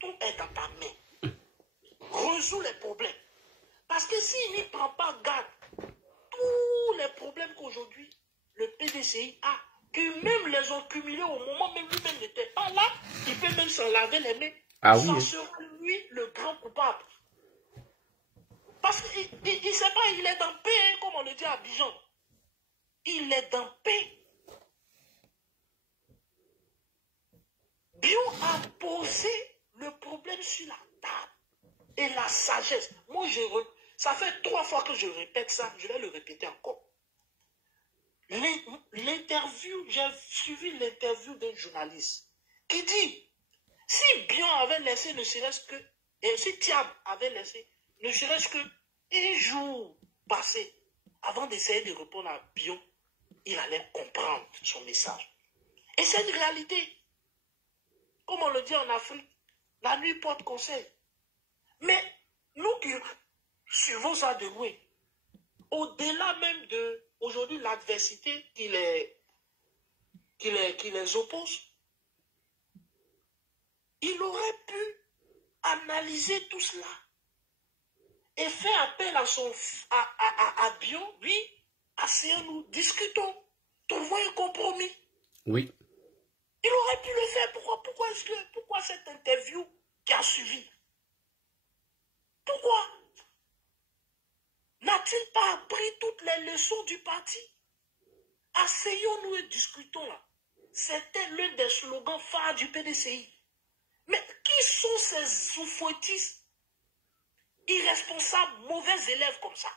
Tout est dans ta main. Résous les problèmes. Parce que s'il n'y prend pas garde, tous les problèmes qu'aujourd'hui le PDCI a, que même les ont cumulés au moment même lui-même n'était pas là, il peut même s'en laver les mains. Ah Ça oui. sera lui le grand coupable. Parce qu'il ne sait pas, il est dans paix, hein, comme on le dit à Abidjan. Il est dans paix. Bio a posé le problème sur la table. Et la sagesse. Moi, ça fait 3 fois que je répète ça, je vais le répéter encore. L'interview, j'ai suivi l'interview d'un journaliste qui dit, si Bion avait laissé ne serait-ce que, et si Thiam avait laissé ne serait-ce que un jour passé avant d'essayer de répondre à Bion, il allait comprendre son message. Et c'est une réalité. Comme on le dit en Afrique, la nuit porte conseil. Mais nous qui suivons ça de loin, au-delà même de aujourd'hui l'adversité qui les oppose, il aurait pu analyser tout cela et faire appel à Bion, lui, asseyons-nous, discutons, trouvons un compromis. Oui. Il aurait pu le faire. Pourquoi cette interview qui a suivi? Pourquoi n'a-t-il pas appris toutes les leçons du parti? Asseyons-nous et discutons là. C'était l'un des slogans phares du PDCI. Mais qui sont ces soufouettistes, irresponsables, mauvais élèves comme ça?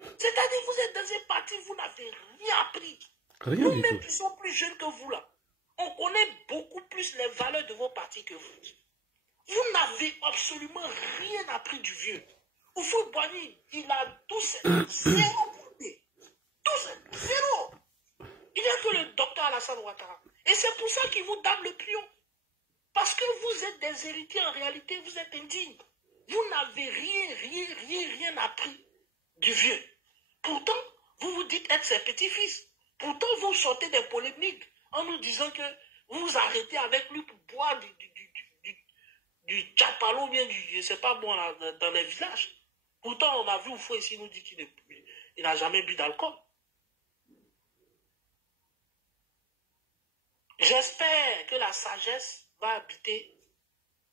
C'est-à-dire que vous êtes dans un parti, vous n'avez rien appris. Nous-mêmes qui sommes plus jeunes que vous là, on connaît beaucoup plus les valeurs de vos partis que vous. Vous n'avez absolument rien appris du vieux. Oufou Boigny, il a tous zéro côté. Tous zéro. Il n'y a que le docteur Alassane Ouattara. Et c'est pour ça qu'il vous donne le pion. Parce que vous êtes des héritiers, en réalité, vous êtes indignes. Vous n'avez rien appris du vieux. Pourtant, vous vous dites être ses petits-fils. Pourtant, vous sortez des polémiques en nous disant que vous vous arrêtez avec lui pour boire du tchapalo, bien du, je sais pas bon, là, dans les villages. Pourtant, on a vu Oufou ici nous dit qu'il n'a jamais bu d'alcool. J'espère que la sagesse va habiter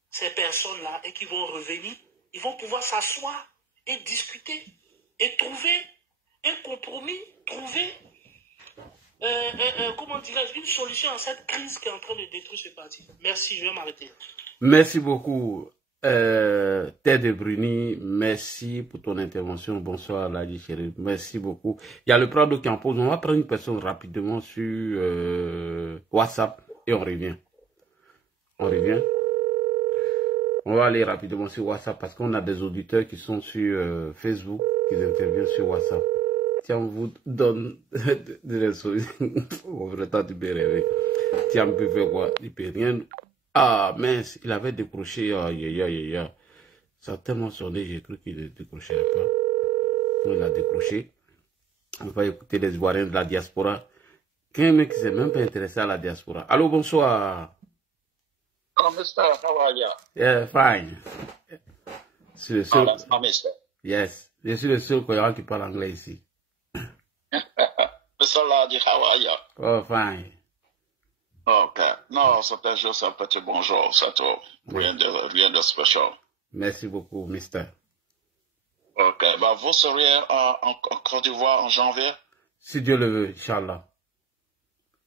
ces personnes-là et qu'ils vont revenir. Ils vont pouvoir s'asseoir et discuter et trouver un compromis, trouver comment dirais-je, une solution à cette crise qui est en train de détruire ce parti. Merci, je vais m'arrêter. Merci beaucoup, Ted Bruni. Merci pour ton intervention. Bonsoir, Ladi Chéri. Merci beaucoup. Il y a le Prado qui en pose. On va prendre une personne rapidement sur WhatsApp et on revient. On revient. On va aller rapidement sur WhatsApp parce qu'on a des auditeurs qui sont sur Facebook, qui interviennent sur WhatsApp. Tiens, on vous donne des solutions. On va le temps de me rêver. Tiens, on peut faire quoi? Il peut rien. Ah, mince, il avait décroché. Ça a tellement sonné, j'ai cru qu'il ne décrocherait pas. Il a décroché. On va écouter les Ivoiriens de la diaspora. Qu'un mec qui ne s'est même pas intéressé à la diaspora. Allô, bonsoir. Oh, Mister, how are you? Yeah, fine. Je suis le seul. Oh, that's my mister. Yes. Je suis le seul Coréen qui parle anglais ici. Mr. Ladi, how are you? Oh, fine. Ok. Non, c'était juste un petit bonjour, c'est tout. Rien de spécial. Merci beaucoup, mister. Ok. Bah, vous seriez en Côte d'Ivoire en janvier? Si Dieu le veut, Inch'Allah.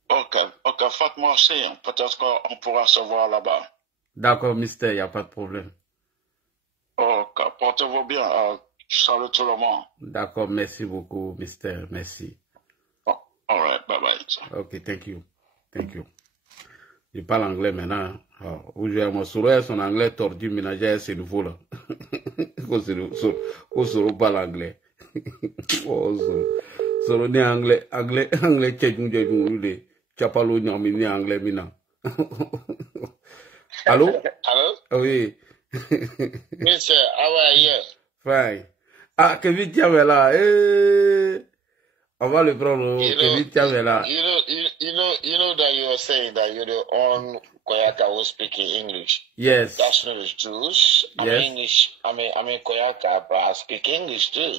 Ok. Ok, faites-moi signe. Peut-être qu'on pourra se voir là-bas. D'accord, mister, il n'y a pas de problème. Ok. Portez-vous bien. Salut tout le monde. D'accord, merci beaucoup, mister. Merci. Oh, all right. Bye-bye. Ok, thank you. Thank you. Je parle anglais maintenant. Où j'ai mon sourire, son anglais tordu, ménagère, c'est nouveau là. Qu'on se parle anglais. Oh, so ne anglais, tchèque, chapalo, nyamini, anglais, mina. Allô? Hello? Oui. Mister, how are you? Fine. Ah, Kevin Tiamé là. On va le prendre. Kevin Thiam est là. You know that you are saying that you're the only Koyaka who's speaking English. Yes. That's not true. I mean Koyaka, but I speak English too.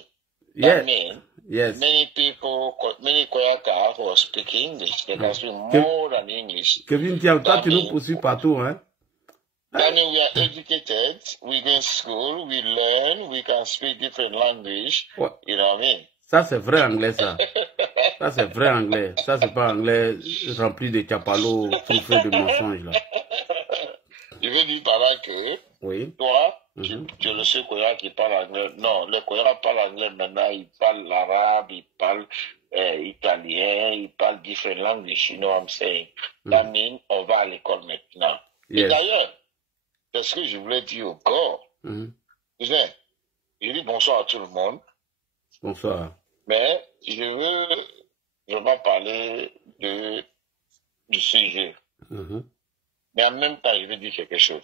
That means many people, many Koyaka who speak English, they can speak more than English. Kevin Thiam, toi tu nous poursuis partout, hein? I mean, we are educated, we go to school, we learn, we can speak different language. What? You know what I mean? Ça, c'est vrai anglais, ça. Ça, c'est vrai anglais. Ça, c'est pas anglais rempli de chapalos, truffé de mensonges, là. Je veux dire par là que, oui. Toi, tu le sais Koya qui parle anglais. Non, les Koya parlent anglais maintenant, ils parlent l'arabe, ils parlent italien, ils parlent different languages, you know what I'm saying? That means, on va à l'école maintenant. Yes. Et d'ailleurs, c'est ce que je voulais dire encore. Je dis bonsoir à tout le monde. Bonsoir. Mais je veux vraiment parler du sujet. Mais en même temps, je veux dire quelque chose.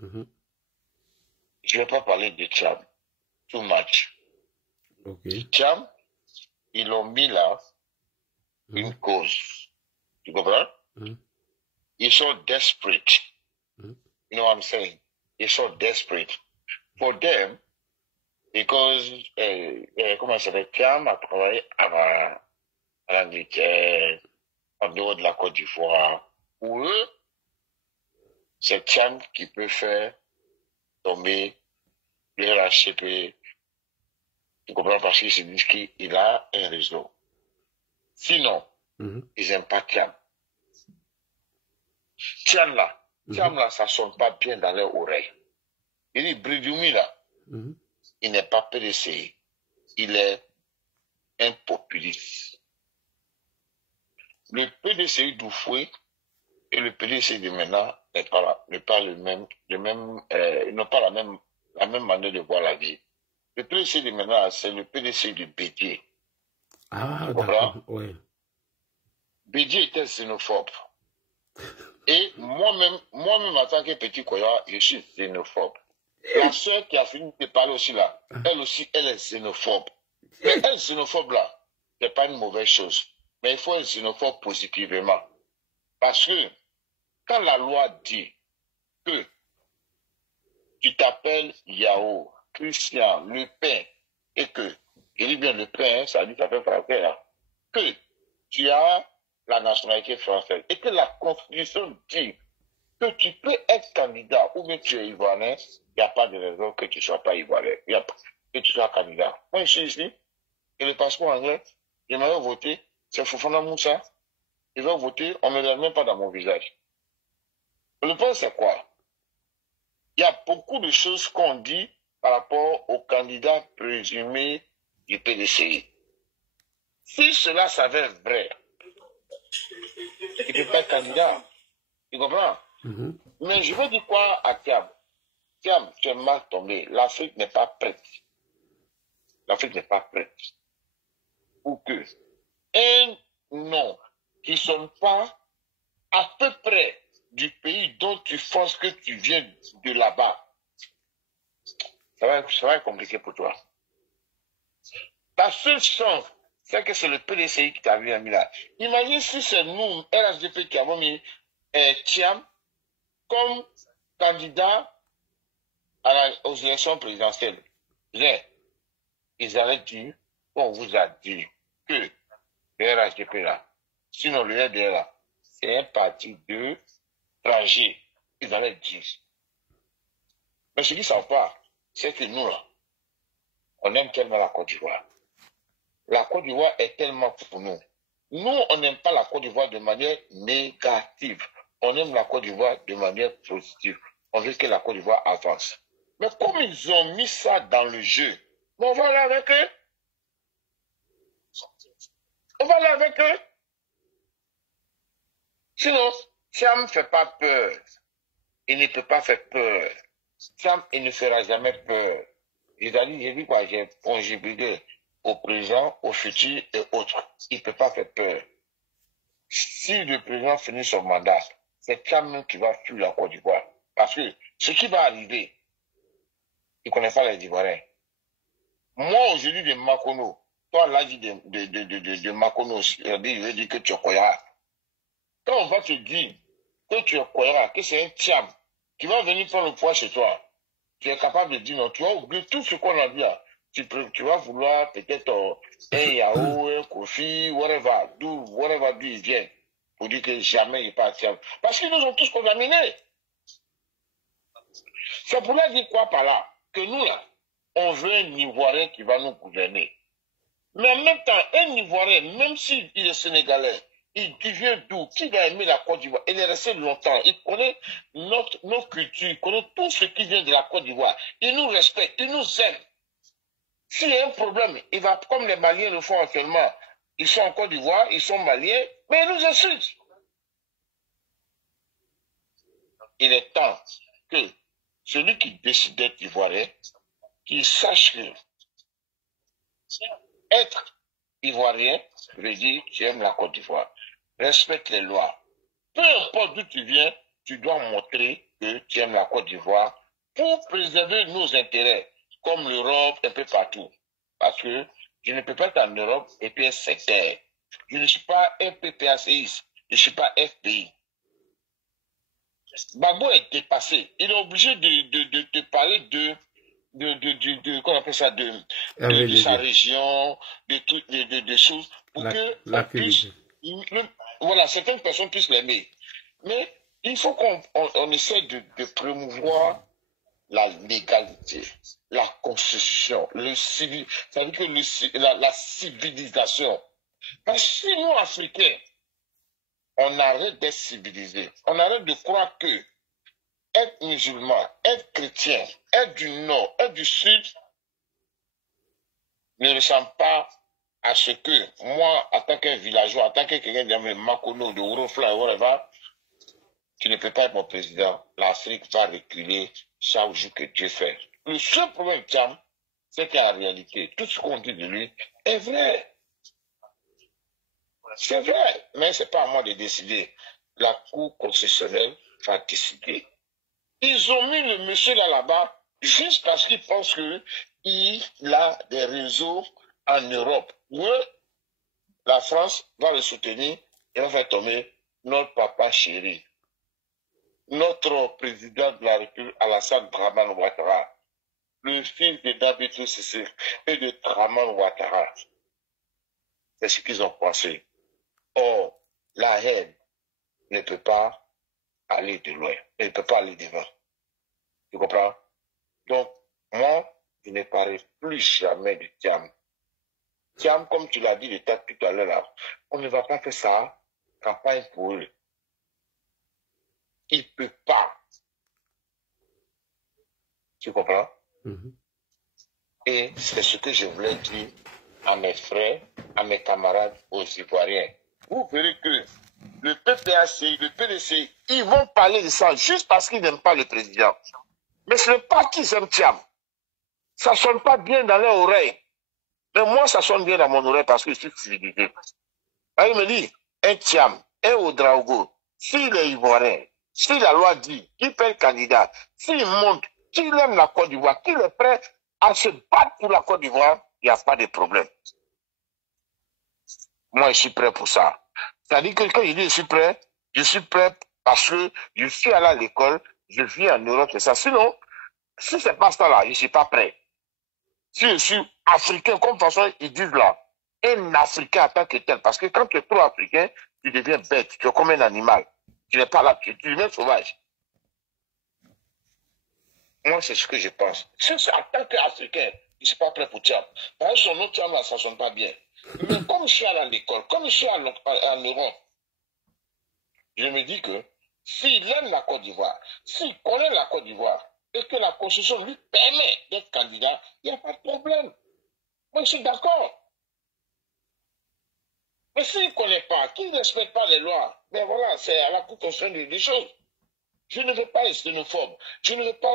Je ne vais pas parler de Thiam. Too much. Okay. Thiam, ils l'ont mis là une cause. Tu comprends? Ils sont desperate. You know what I'm saying? Ils sont desperate. For them, because, comment ça s'appelle? Thiam a travaillé à l'Angleterre, en dehors de la Côte d'Ivoire. Pour eux, c'est Thiam qui peut faire tomber le RHCP. Tu comprends? Parce qu'ils se disent qu'il a un réseau. Sinon, ils n'aiment pas Thiam. Thiam là, ça ne sonne pas bien dans leurs oreilles. Il dit, Bridumi là, il n'est pas PDCI. Il est un populiste. Le PDCI d'Oufoué et le PDCI de maintenant n'ont pas la même manière de voir la vie. Le PDCI de maintenant, c'est le PDCI de Bédier. Ah, d'accord. Oui. Bédier était xénophobe. Et moi-même, en tant que petit Koya, je suis xénophobe. La sœur qui a fini de parler aussi là, elle aussi, elle est xénophobe. Mais elle, xénophobe là, c'est pas une mauvaise chose. Mais il faut être xénophobe positivement. Parce que, quand la loi dit que tu t'appelles Yao, Christian, Le Pen, et que, je dis bien Le Pen, ça dit ça fait français, hein, que tu as la nationalité française, et que la Constitution dit que tu peux être candidat ou bien tu es ivoirien, il n'y a pas de raison que tu ne sois pas ivoirien, que tu sois candidat. Moi, je suis ici, et le passeport anglais, j'aimerais voter, c'est Fofana Moussa, je vais voter, on ne me regarde même pas dans mon visage. Le point, c'est quoi? Il y a beaucoup de choses qu'on dit par rapport aux candidats présumés du PDCI. Si cela s'avère vrai, il ne peut pas être candidat. Tu comprends? Mais je veux dire quoi à Thiam? Thiam, tu es mal tombé. L'Afrique n'est pas prête. L'Afrique n'est pas prête. Pour que un nom qui ne sonne pas à peu près du pays dont tu penses que tu viens de là-bas, ça va être compliqué pour toi. Ta seule chance, c'est que c'est le PDCI qui t'a mis là. Imagine si c'est nous, RHDP, qui avons mis Thiam comme candidat aux élections présidentielles. Ils allaient dire, on vous a dit que le RHDP là, sinon le RDR là, c'est un parti de rangés. Ils allaient dire. Mais ce qu'ils ne savent pas, c'est que nous là, on aime tellement la Côte d'Ivoire. La Côte d'Ivoire est tellement pour nous. Nous, on n'aime pas la Côte d'Ivoire de manière négative. On aime la Côte d'Ivoire de manière positive. On veut que la Côte d'Ivoire avance. Mais comme ils ont mis ça dans le jeu, on va aller avec eux. On va aller avec eux. Sinon, Thiam ne fait pas peur. Il ne peut pas faire peur. Thiam, il ne fera jamais peur. J'ai dit quoi? J'ai conjugué au présent, au futur et autres. Il ne peut pas faire peur. Si le président finit son mandat, c'est Thiam qui va fuir la Côte d'Ivoire. Parce que ce qui va arriver, il ne connaît pas les Ivoiriens. Moi, aujourd'hui de Makono, toi, l'avis de Makono, il veut dire que tu es Koya. Quand on va te dire que tu es Koya, que c'est un Tiam qui va venir prendre le poids chez toi, tu es capable de dire non, tu vas oublier tout ce qu'on a dit là. Tu vas vouloir peut-être un Yahoo, un Kofi, whatever, d'où ils viennent, pour dire que jamais il n'est pas Tiam. Parce qu'ils nous ont tous contaminés. C'est pour leur dire quoi par là? Que nous là, on veut un Ivoirien qui va nous gouverner. Mais en même temps, un Ivoirien, même s'il est sénégalais, il vient d'où? Qui va aimer la Côte d'Ivoire? Il est resté longtemps. Il connaît nos cultures, il connaît tout ce qui vient de la Côte d'Ivoire. Il nous respecte, il nous aime. S'il y a un problème, il va, comme les Maliens le font actuellement, ils sont en Côte d'Ivoire, ils sont Maliens, mais ils nous insultent. Il est temps que celui qui décide d'être Ivoirien, qu'il sache que être Ivoirien veut dire tu aimes la Côte d'Ivoire. Respecte les lois. Peu importe d'où tu viens, tu dois montrer que tu aimes la Côte d'Ivoire pour préserver nos intérêts, comme l'Europe, un peu partout. Parce que je ne peux pas être en Europe et puis être sectaire. Je ne suis pas un PPACiste, je ne suis pas FPI. Gbagbo est dépassé. Il est obligé de parler qu'on appelle ça, de sa région, de choses, pour voilà, certaines personnes puissent l'aimer. Mais il faut qu'on essaie de promouvoir la légalité, la constitution, la civilisation. Parce que si nous, Africains, on arrête d'être civilisés, on arrête de croire que être musulman, être chrétien, être du nord, être du sud, ne ressemble pas à ce que moi, en tant qu'un villageois, en tant que quelqu'un de Makono, de Ourofla, whatever, tu ne peux pas être mon président. L'Afrique va reculer chaque jour que Dieu fait. Le seul problème, Tcham, c'est qu'en réalité, tout ce qu'on dit de lui est vrai. C'est vrai, mais ce n'est pas à moi de décider. La Cour constitutionnelle va décider. Ils ont mis le monsieur là-bas juste parce qu'ils pensent qu'il a des réseaux en Europe. Où la France va le soutenir et va faire tomber notre papa chéri. Notre président de la République, Alassane Dramane Ouattara, le fils de David Sissé et de Dramane Ouattara. C'est ce qu'ils ont pensé. Or, la haine ne peut pas aller de loin, elle ne peut pas aller devant. Tu comprends? Donc, moi, je ne parlerai plus jamais de Tiam. Tiam, comme tu l'as dit tout à l'heure, là, on ne va pas faire ça, campagne pour eux. Il ne peut pas. Tu comprends? Et c'est ce que je voulais dire à mes frères, à mes camarades, aux Ivoiriens. Vous verrez que le PPAC, le PDC, ils vont parler de ça juste parce qu'ils n'aiment pas le président. Mais ce n'est pas qu'ils aiment Tiam. Ça ne sonne pas bien dans leur oreille. Mais moi, ça sonne bien dans mon oreille parce que je suis civilisé. Il me dit, un Tiam, un Ouedraogo, s'il est ivoirien, si la loi dit qu'il peut être candidat, s'il montre qu'il aime la Côte d'Ivoire, qu'il est prêt à se battre pour la Côte d'Ivoire, il n'y a pas de problème. Moi, je suis prêt pour ça. C'est-à-dire que quand je dis je suis prêt parce que je suis allé à l'école, je vis en Europe, c'est ça. Sinon, si ce n'est pas ça là, je ne suis pas prêt. Si je suis africain, comme de toute façon ils disent là, un Africain en tant que tel, parce que quand tu es trop africain, tu deviens bête, tu es comme un animal. Tu n'es pas là, tu deviens sauvage. Moi, c'est ce que je pense. Si c'est en tant qu'Africain, je ne suis pas prêt pour Tiam. Par exemple, son autre Tiam là, ça ne sonne pas bien. Mais comme je suis allé à l'école, comme je suis en Europe, je me dis que s'il aime la Côte d'Ivoire, s'il connaît la Côte d'Ivoire, et que la Constitution lui permet d'être candidat, il n'y a pas de problème. Moi, je suis d'accord. Mais s'il ne connaît pas, qu'il ne respecte pas les lois, ben voilà, c'est à la Cour constitutionnelle des choses. Je ne veux pas être xénophobe, je ne veux pas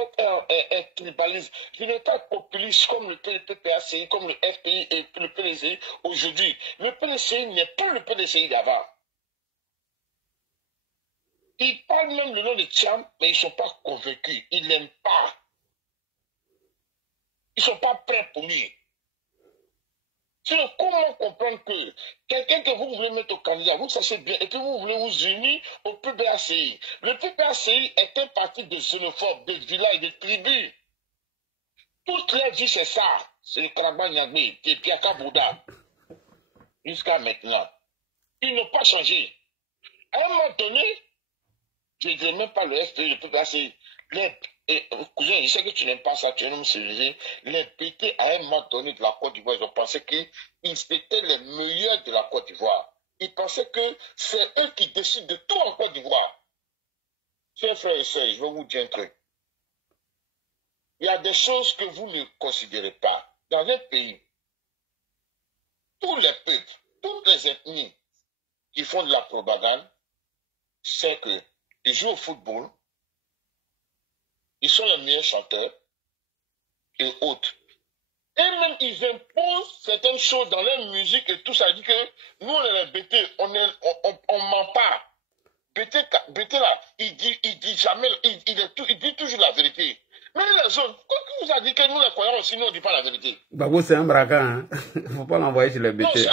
être tribaliste, je ne veux pas être populiste comme le PPACI, comme le FPI et le PDCI aujourd'hui. Le PDCI n'est plus le PDCI d'avant. Ils parlent même le nom de Tiam, mais ils ne sont pas convaincus. Ils ne l'aiment pas. Ils ne sont pas prêts pour lui. Sinon, comment comprendre que quelqu'un que vous voulez mettre au candidat, vous savez bien, et que vous voulez vous unir au PPACI. Le PPACI est un parti de xénophobes, de villages, de tribus. Toute leur vie, c'est ça. C'est le Karabakh Nyagbe, c'est Piaka Bouddha. Jusqu'à maintenant. Ils n'ont pas changé. À un moment donné, je ne dirais même pas le FPI, le PPACI. Cousin, je sais que tu n'aimes pas ça, tu es un homme civilisé. Les BT, à un moment donné de la Côte d'Ivoire, ils ont pensé qu'ils étaient les meilleurs de la Côte d'Ivoire. Ils pensaient que c'est eux qui décident de tout en Côte d'Ivoire. Chers frères et sœurs, je vais vous dire un truc. Il y a des choses que vous ne considérez pas. Dans un pays, tous les peuples, toutes les ethnies qui font de la propagande, c'est qu'ils jouent au football, ils sont les meilleurs chanteurs et autres. Et même ils imposent certaines choses dans leur musique et tout ça. Dit que nous, on est les BT, on ment pas. BT là, il dit jamais, il dit toujours la vérité. Mais les autres, quand vous avez dit que nous les croyants aussi, nous on ne dit pas la vérité. Babou, c'est un braquant, hein. Il ne faut pas l'envoyer chez les BT.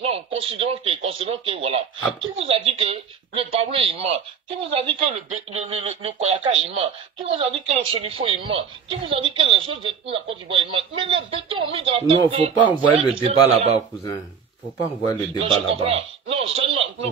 Non, considérons que voilà. Qui vous a dit que le Babou il ment? Qui vous a dit que le Koyaka il ment? Qui vous a dit que le Sonifo il ment? Qui vous a dit que les autres ethnies de la Côte d'Ivoire ils mentent? Mais les BT ont mis dans la tête. Non, il ne faut pas envoyer le débat là-bas, cousin. Il ne faut pas envoyer le débat là-bas. Non, seulement. Non,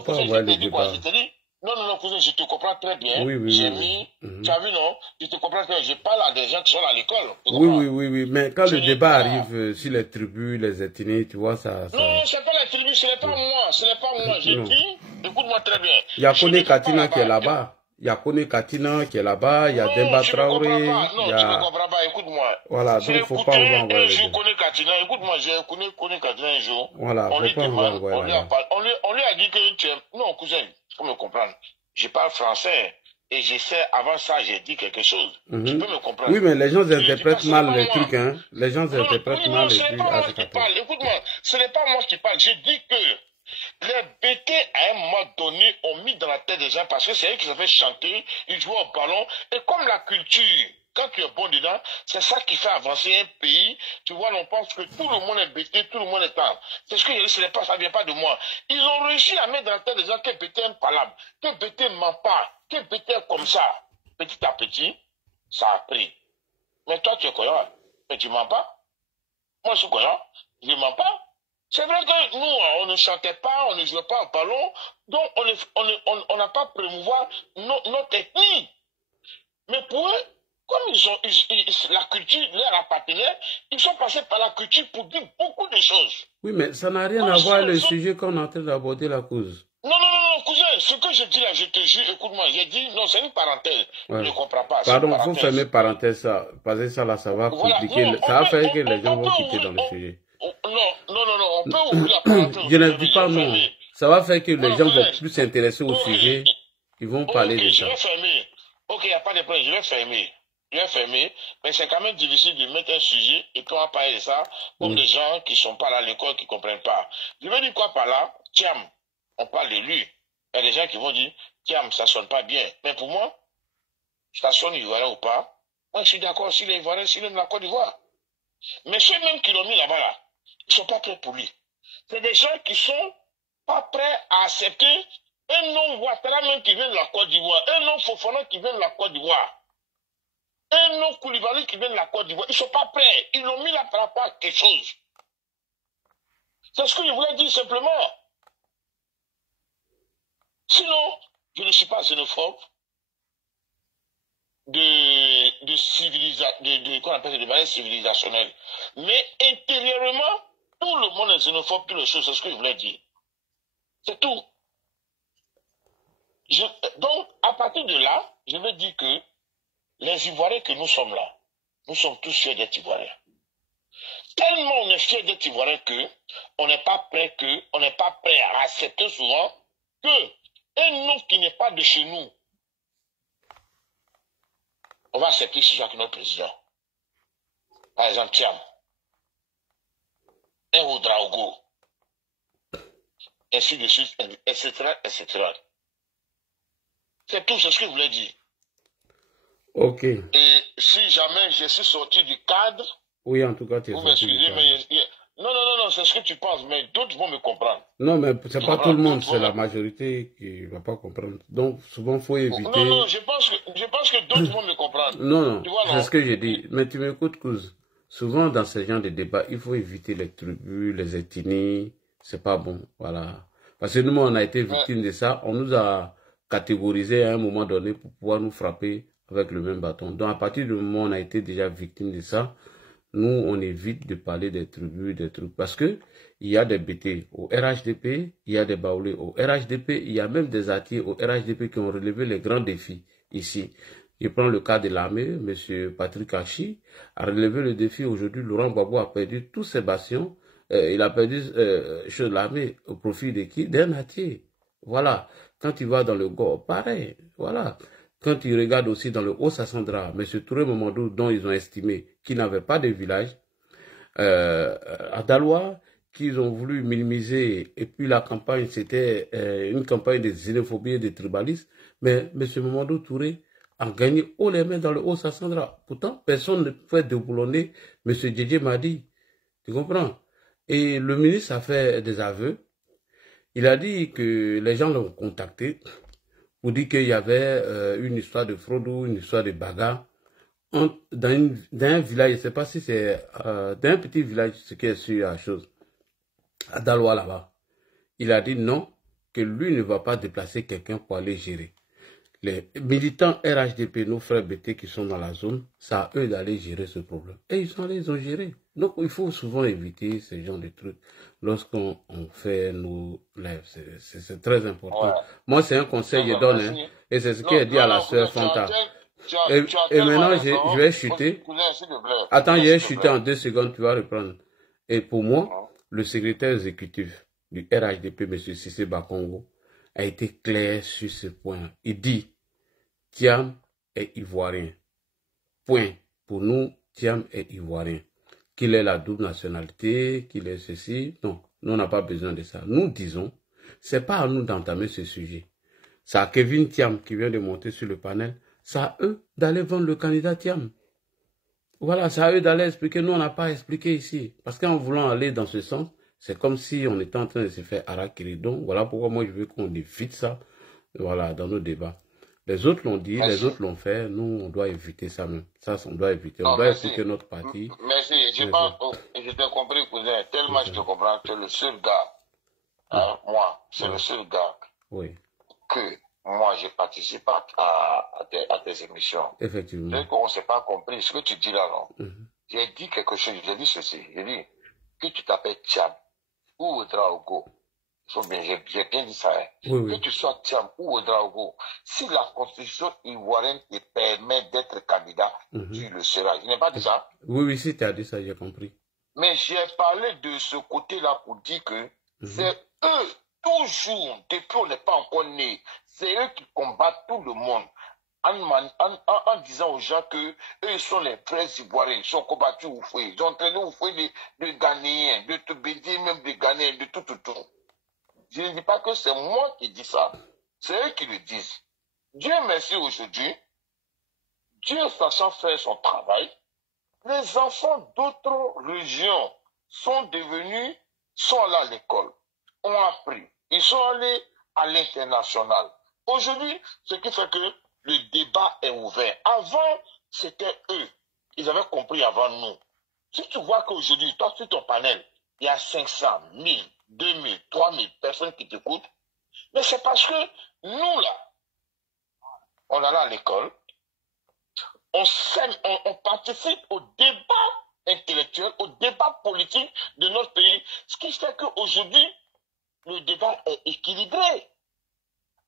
cousin, je te comprends très bien. Oui. J'ai mis. Tu as vu, non? Je te comprends très bien. Je parle à des gens qui sont à l'école. Oui. Mais quand le débat arrive sur les tribus, les ethnies, tu vois, ça. Non, c'est pas les tribus, ce n'est pas moi. Ce n'est pas moi. J'ai dit, écoute-moi très bien. Il y a Kone Katina qui est là-bas. Il y a Kone Katina qui est là-bas, il y a Demba Traoré. Non, tu ne comprends pas, écoute-moi. Voilà, donc il ne faut pas envoyer un jour Kone Katina, écoute-moi, j'ai connu Kone Katina un jour. Voilà, on lui demande, on lui a dit que tu es... Non, cousin, il faut me comprendre. Je parle français et j'essaie, avant ça, j'ai dit quelque chose. Tu peux me comprendre. Oui, mais les gens interprètent mal les trucs, hein. Les gens interprètent mal les trucs. Ce n'est pas moi qui parle, écoute-moi, ce n'est pas moi qui parle. Je dis que les BT, à un moment donné, ont mis dans la tête des gens parce que c'est eux qui savaient chanter, ils jouaient au ballon. Et comme la culture, quand tu es bon dedans, c'est ça qui fait avancer un pays. Tu vois, on pense que tout le monde est BT, tout le monde est en. C'est ce que je dis, ça ne vient pas de moi. Ils ont réussi à mettre dans la tête des gens que BT est impalable, que BT ne ment pas, que BT est comme ça. Petit à petit, ça a pris. Mais toi, tu es croyant, mais tu ne mens pas. Moi, je suis croyant, je ne mens pas. C'est vrai que nous, on ne chantait pas, on ne jouait pas au ballon, donc on n'a pas promouvoir notre ethnie. Mais pour eux, comme la culture leur appartenait, ils sont passés par la culture pour dire beaucoup de choses. Oui, mais ça n'a rien à voir avec le sujet qu'on est en train d'aborder la cause. Non, cousin, ce que je dis là, je te jure, écoute-moi, j'ai dit, non, c'est une parenthèse. Ouais. Je ne comprends pas. Pardon, il faut fermer parenthèse, ça. Parce que ça, là, ça va compliquer. Ça va faire que les gens vont quitter dans le sujet. Non, on peut ouvrir la parenthèse. Je ne dis pas non. Ça va faire que les gens vont plus s'intéresser au sujet. Ils vont parler de ça. Je vais fermer. Ok, il n'y a pas de problème, je vais fermer. Mais c'est quand même difficile de mettre un sujet et puis on va parler de ça comme des gens qui ne sont pas là à l'école, qui ne comprennent pas. Je veux dire quoi par là? Tiam, on parle de lui. Il y a des gens qui vont dire, Tiam, ça ne sonne pas bien. Mais pour moi, ça sonne ivoirien ou pas, moi je suis d'accord, s'il est ivoirien, s'il est de la Côte d'Ivoire. Mais ceux même qui l'ont mis là-bas, là, ils ne sont pas prêts pour lui. C'est des gens qui ne sont pas prêts à accepter un nom Ouattara même qui vient de la Côte d'Ivoire, un nom Fofana qui vient de la Côte d'Ivoire, un nom Koulibaly qui vient de la Côte d'Ivoire. Ils ne sont pas prêts. Ils l'ont mis là par rapport à quelque chose. C'est ce que je voulais dire simplement. Sinon, je ne suis pas xénophobe qu'on appelle de manière civilisationnelle. Mais intérieurement, tout le monde est xénophobe, toutes les choses, c'est ce que je voulais dire. C'est tout. Donc, à partir de là, je veux dire que les Ivoiriens que nous sommes là, nous sommes tous fiers d'être Ivoiriens. Tellement on est fiers d'être Ivoiriens qu'on n'est pas prêt à accepter souvent que un nom qui n'est pas de chez nous, on va accepter si soit notre président. Par exemple, Thiam, un Oudraogo, ainsi de suite, etc., etc. C'est tout ce que je voulais dire. Ok. Et si jamais je suis sorti du cadre, oui, en tout cas, tu es vous sorti du m'excusez, cadre. mais Non, c'est ce que tu penses, mais d'autres vont me comprendre. Non, mais c'est pas tout le monde, c'est la majorité qui ne va pas comprendre. Donc, souvent, il faut éviter... Non, je pense que d'autres vont me comprendre. Non, c'est ce que j'ai dit. Mais tu m'écoutes, Kouz. Souvent, dans ce genre de débats, il faut éviter les tribus, les ethnies. C'est pas bon, voilà. Parce que nous, on a été victimes de ça. On nous a catégorisés à un moment donné pour pouvoir nous frapper avec le même bâton. Donc, à partir du moment où on a été déjà victime de ça, nous, on évite de parler des tribus, des trucs. Parce que il y a des BT au RHDP, il y a des Baoulés au RHDP, il y a même des Atiers au RHDP qui ont relevé les grands défis ici. Je prends le cas de l'armée, M. Patrick Hachi a relevé le défi. Aujourd'hui, Laurent Gbagbo a perdu tous ses bastions. Il a perdu l'armée au profit de qui? D'un Atier. Voilà. Quand tu vas dans le Gore, pareil. Voilà. Quand tu regardes aussi dans le Haut-Sassandra, M. Touré Mamadou, dont ils ont estimé qu'il n'avait pas de village, à Daloa, qu'ils ont voulu minimiser, et puis la campagne, c'était une campagne de xénophobie et de tribalisme, mais M. Mamadou Touré a gagné haut les mains dans le Haut-Sassandra. Pourtant, personne ne pouvait déboulonner M. Djedje Madi. Tu comprends? Et le ministre a fait des aveux. Il a dit que les gens l'ont contacté pour dire qu'il y avait une histoire de fraude ou une histoire de bagarre dans un village, je ne sais pas si c'est dans un petit village, ce qui est sur la chose, à Daloa là-bas. Il a dit non, que lui ne va pas déplacer quelqu'un pour aller gérer. Les militants RHDP, nos frères BT qui sont dans la zone, c'est à eux d'aller gérer ce problème. Et ils sont allés, ils ont géré. Donc il faut souvent éviter ce genre de trucs lorsqu'on fait nos lives. C'est très important. Ouais. Moi, c'est un conseil que je donne, hein, et c'est ce qu'il a dit à la sœur Fanta. Et maintenant, je vais chuter. Attends, je vais chuter en 2 secondes, tu vas reprendre. Et pour moi, le secrétaire exécutif du RHDP, M. Cissé Bakongo, a été clair sur ce point. Il dit, Thiam est ivoirien. Point. Pour nous, Thiam est ivoirien. Qu'il ait la double nationalité, qu'il ait ceci. Non, nous, on n'a pas besoin de ça. Nous disons, c'est pas à nous d'entamer ce sujet. C'est à Kevin Thiam qui vient de monter sur le panel. C'est à eux d'aller vendre le candidat Thiam. Voilà, c'est à eux d'aller expliquer. Nous, on n'a pas expliqué ici. Parce qu'en voulant aller dans ce sens, c'est comme si on était en train de se faire harakiri. Donc, voilà pourquoi moi, je veux qu'on évite ça, voilà, dans nos débats. Les autres l'ont dit, les autres l'ont fait. Nous, on doit éviter ça même. Ça, on doit éviter. On doit expliquer notre parti. Merci. Je t'ai compris, cousin. Tellement je te comprends. Tu es le seul gars. Hein, moi, c'est le seul gars. Oui. Que moi, je participe à tes émissions. Effectivement. Donc, on ne s'est pas compris ce que tu dis là, non? J'ai dit quelque chose. J'ai dit ceci. J'ai dit que tu t'appelles Thiam ou Ouedraogo. J'ai bien dit ça. Hein. Oui. Que tu sois Thiam ou Ouedraogo, si la constitution ivoirienne te permet d'être candidat, tu le seras. Je n'ai pas dit ça. Oui, si tu as dit ça, j'ai compris. Mais j'ai parlé de ce côté-là pour dire que c'est eux, toujours, depuis on n'est pas encore né, c'est eux qui combattent tout le monde. En disant aux gens que eux sont les frères ivoiriens, ils sont combattus au fouet, ils ont entraîné au fouet de Ghanéens, de Tobédé, même de Ghanéens, de tout. Je ne dis pas que c'est moi qui dis ça, c'est eux qui le disent. Dieu merci aujourd'hui, Dieu sachant faire son travail, les enfants d'autres régions sont allés à l'école, ont appris, ils sont allés à l'international. Aujourd'hui, ce qui fait que le débat est ouvert. Avant, c'était eux. Ils avaient compris avant nous. Si tu vois qu'aujourd'hui, toi, sur ton panel, il y a 500, 1000, 2000, 3000 personnes qui t'écoutent, mais c'est parce que nous, là, on allait à l'école, on participe au débat intellectuel, au débat politique de notre pays, ce qui fait qu'aujourd'hui, le débat est équilibré.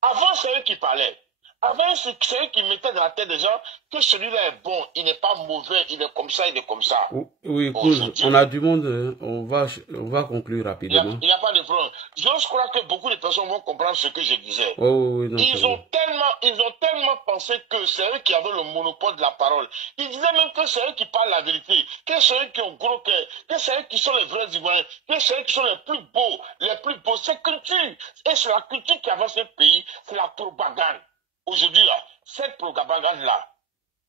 Avant, c'est eux qui parlaient. Avant, c'est eux qui mettaient dans la tête des gens que celui-là est bon, il n'est pas mauvais, il est comme ça, il est comme ça. Oui, on a du monde, on va conclure rapidement. Il n'y a pas de problème. Je crois que beaucoup de personnes vont comprendre ce que je disais. Ils ont tellement pensé que c'est eux qui avaient le monopole de la parole. Ils disaient même que c'est eux qui parlent la vérité, que c'est eux qui ont gros cœur, que c'est eux qui sont les vrais Ivoiriens, que c'est eux qui sont les plus beaux. C'est culture. Et c'est la culture qui avance ce pays, c'est la propagande. Aujourd'hui, là, cette propagande-là,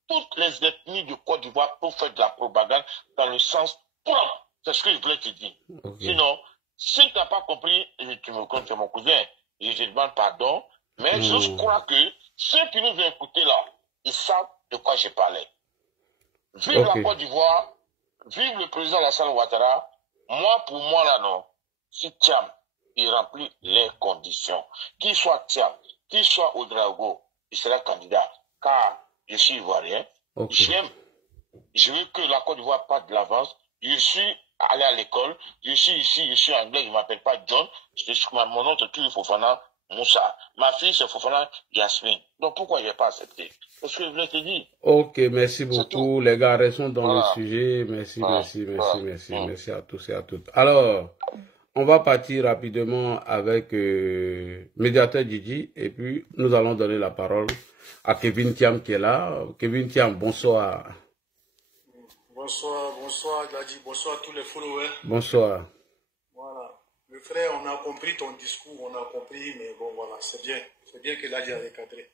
toutes les ethnies du Côte d'Ivoire peuvent faire de la propagande dans le sens propre. C'est ce que je voulais te dire. Okay. Sinon, si tu n'as pas compris, tu me comptes, mon cousin, je te demande pardon, mais je crois que ceux qui nous ont écoutés là, ils savent de quoi j'ai parlé. Vive la Côte d'Ivoire, vive le président Alassane Ouattara, moi, pour moi là, non, si Thiam, il remplit les conditions, qu'il soit Thiam, qu'il soit Ouedraogo, il sera candidat, car je suis ivoirien, je veux que la Côte d'Ivoire parte de l'avance, je suis allé à l'école, je suis ici, je suis anglais, je ne m'appelle pas John, mon nom c'est toujours Fofana Moussa, ma fille c'est Fofana Yasmine, donc pourquoi je n'ai pas accepté? Parce que je voulais te dire. Ok, merci beaucoup, les gars, restons dans le sujet, merci à tous et à toutes. Alors, on va partir rapidement avec médiateur Djidji, et puis nous allons donner la parole à Kevin Thiam qui est là. Kevin Thiam, bonsoir. Bonsoir Djadji, bonsoir à tous les followers. Bonsoir. Voilà. Le frère, on a compris ton discours, on a compris, mais bon voilà, c'est bien que Ladji a recadré.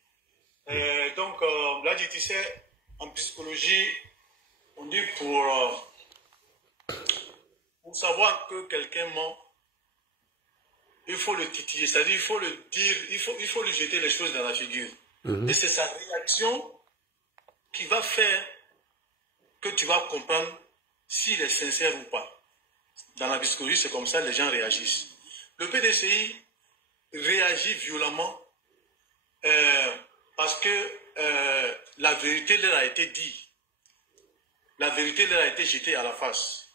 Donc, Ladji, tu sais, en psychologie, on dit pour savoir que quelqu'un ment, il faut le titiller, c'est-à-dire il faut le dire, il faut lui jeter les choses dans la figure. Et c'est sa réaction qui va faire que tu vas comprendre s'il est sincère ou pas. Dans la psychologie, c'est comme ça que les gens réagissent. Le PDCI réagit violemment parce que la vérité leur a été dite. La vérité leur a été jetée à la face.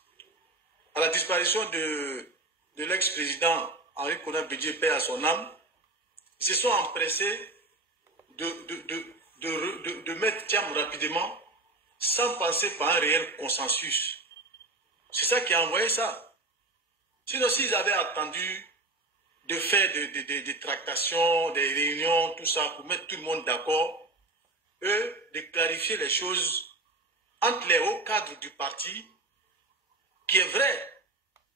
À la disparition de l'ex-président Henri Konan Bédié, paix à son âme, ils se sont empressés de mettre Thiam rapidement sans passer par un réel consensus. C'est ça qui a envoyé ça. Sinon, s'ils avaient attendu de faire des tractations, des réunions, tout ça, pour mettre tout le monde d'accord, eux, de clarifier les choses entre les hauts cadres du parti, qui est vrai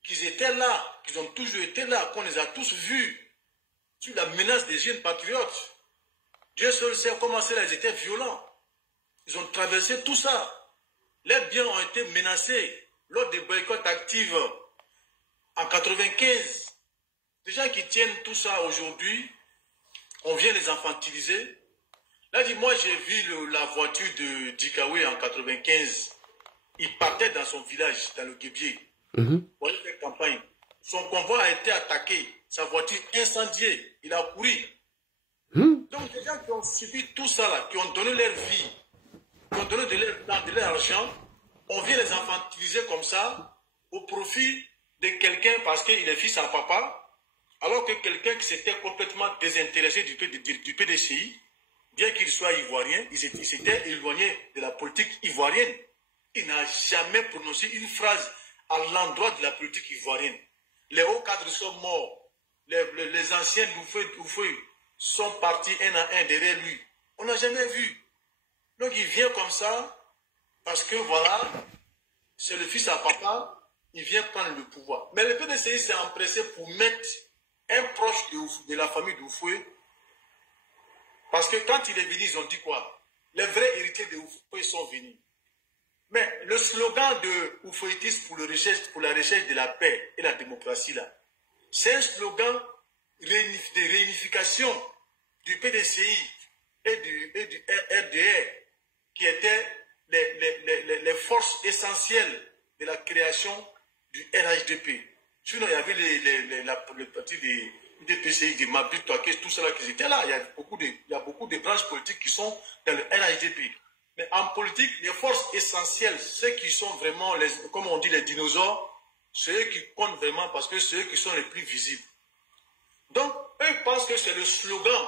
qu'ils étaient là, qu'ils ont toujours été là, qu'on les a tous vus sur la menace des jeunes patriotes. Dieu seul sait comment ils étaient violents. Ils ont traversé tout ça. Les biens ont été menacés lors des boycotts actifs en 95. Les gens qui tiennent tout ça aujourd'hui, on vient les infantiliser. Là, moi j'ai vu la voiture de Dikawe en 95. Il partait dans son village, dans le Guébier, pour aller faire campagne. Son convoi a été attaqué, sa voiture incendiée. Il a couru. Donc, les gens qui ont subi tout ça, là, qui ont donné leur vie, qui ont donné de leur temps, de leur argent, on vient les infantiliser comme ça, au profit de quelqu'un parce qu'il est fils à papa, alors que quelqu'un qui s'était complètement désintéressé du PDCI, bien qu'il soit ivoirien, il s'était éloigné de la politique ivoirienne. Il n'a jamais prononcé une phrase à l'endroit de la politique ivoirienne. Les hauts cadres sont morts, les anciens Doufoué sont partis un à un derrière lui. On n'a jamais vu. Donc il vient comme ça, parce que voilà, c'est le fils à papa, il vient prendre le pouvoir. Mais le PDCI s'est empressé pour mettre un proche de la famille d'Oufoué, parce que quand il est venu, ils ont dit quoi? Les vrais héritiers de Oufoué sont venus. Mais le slogan de Oufouétisme pour la recherche de la paix et la démocratie, là, c'est un slogan de réunification du PDCI et du RDR, qui étaient les forces essentielles de la création du RHDP. Sinon, il y avait le parti des PCI, des Mabit, tout ça qui étaient là. Il y a beaucoup de branches politiques qui sont dans le RHDP. Mais en politique, les forces essentielles, ceux qui sont vraiment, comme on dit, les dinosaures, ceux qui comptent vraiment parce que c'est eux qui sont les plus visibles. Donc, eux pensent que c'est le slogan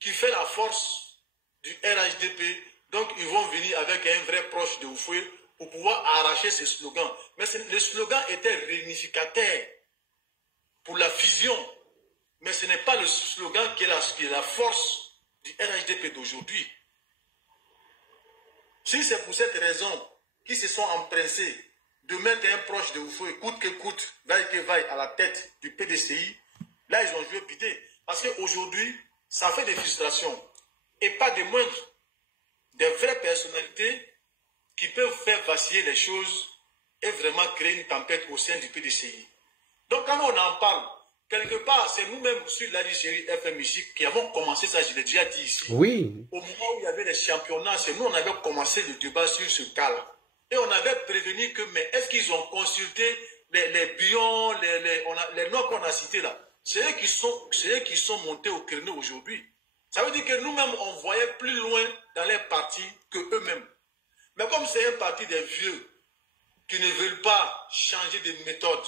qui fait la force du RHDP. Donc, ils vont venir avec un vrai proche de Oufoué pour pouvoir arracher ce slogan. Mais le slogan était réunificateur pour la fusion. Mais ce n'est pas le slogan qui est la force du RHDP d'aujourd'hui. Si c'est pour cette raison qu'ils se sont empressés de mettre un proche de Oufoué, coûte que coûte, vaille que vaille, à la tête du PDCI, là, ils ont joué pité. Parce qu'aujourd'hui, ça fait des frustrations. Et pas des moindres. Des vraies personnalités qui peuvent faire vaciller les choses ait vraiment créé une tempête au sein du PDCI. Donc quand on en parle, quelque part, c'est nous-mêmes sur l'Algérie FM ici qui avons commencé ça, je l'ai déjà dit ici. Oui. Au moment où il y avait les championnats, c'est nous, on avait commencé le débat sur ce cas-là. Et on avait prévenu que, mais est-ce qu'ils ont consulté les bions, les noms qu'on a cités là? C'est eux qui sont montés au créneau aujourd'hui. Ça veut dire que nous-mêmes, on voyait plus loin dans les partis que eux-mêmes. Mais comme c'est un parti des vieux qui ne veulent pas changer de méthode,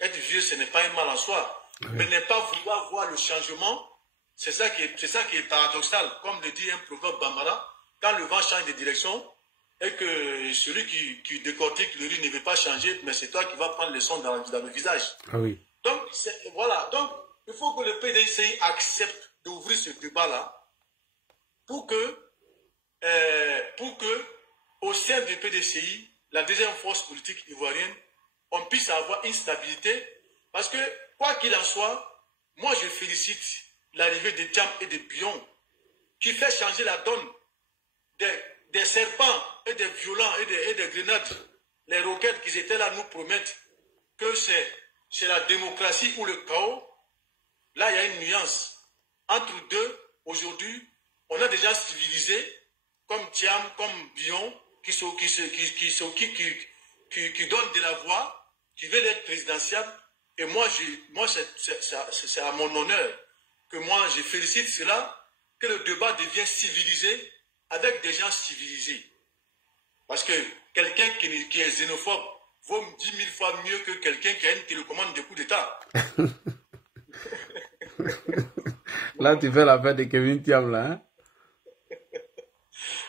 être vieux, ce n'est pas un mal en soi, mais ne pas vouloir voir le changement, c'est ça qui est paradoxal. Comme le dit un proverbe bambara, quand le vent change de direction, et que celui qui décortique le riz ne veut pas changer, mais c'est toi qui vas prendre le son dans le visage. Ah oui. Donc, voilà. Donc, il faut que le PDCI accepte d'ouvrir ce débat-là pour que, au sein du PDCI, la deuxième force politique ivoirienne, on puisse avoir une stabilité. Parce que, quoi qu'il en soit, moi je félicite l'arrivée de Thiam et de Bion, qui fait changer la donne des serpents et des violents et des grenades. Les roquettes qui étaient là nous promettent que c'est la démocratie ou le chaos. Là, il y a une nuance. Entre deux, aujourd'hui, on a des gens civilisés, comme Thiam, comme Bion, qui donnent de la voix, qui veulent être présidentiables. Et moi c'est à mon honneur que moi, je félicite cela, que le débat devienne civilisé avec des gens civilisés. Parce que quelqu'un qui est xénophobe vaut 10 000 fois mieux que quelqu'un qui a une télécommande de coup d'État. Là, tu fais l'affaire de Kevin Thiam, là. Hein?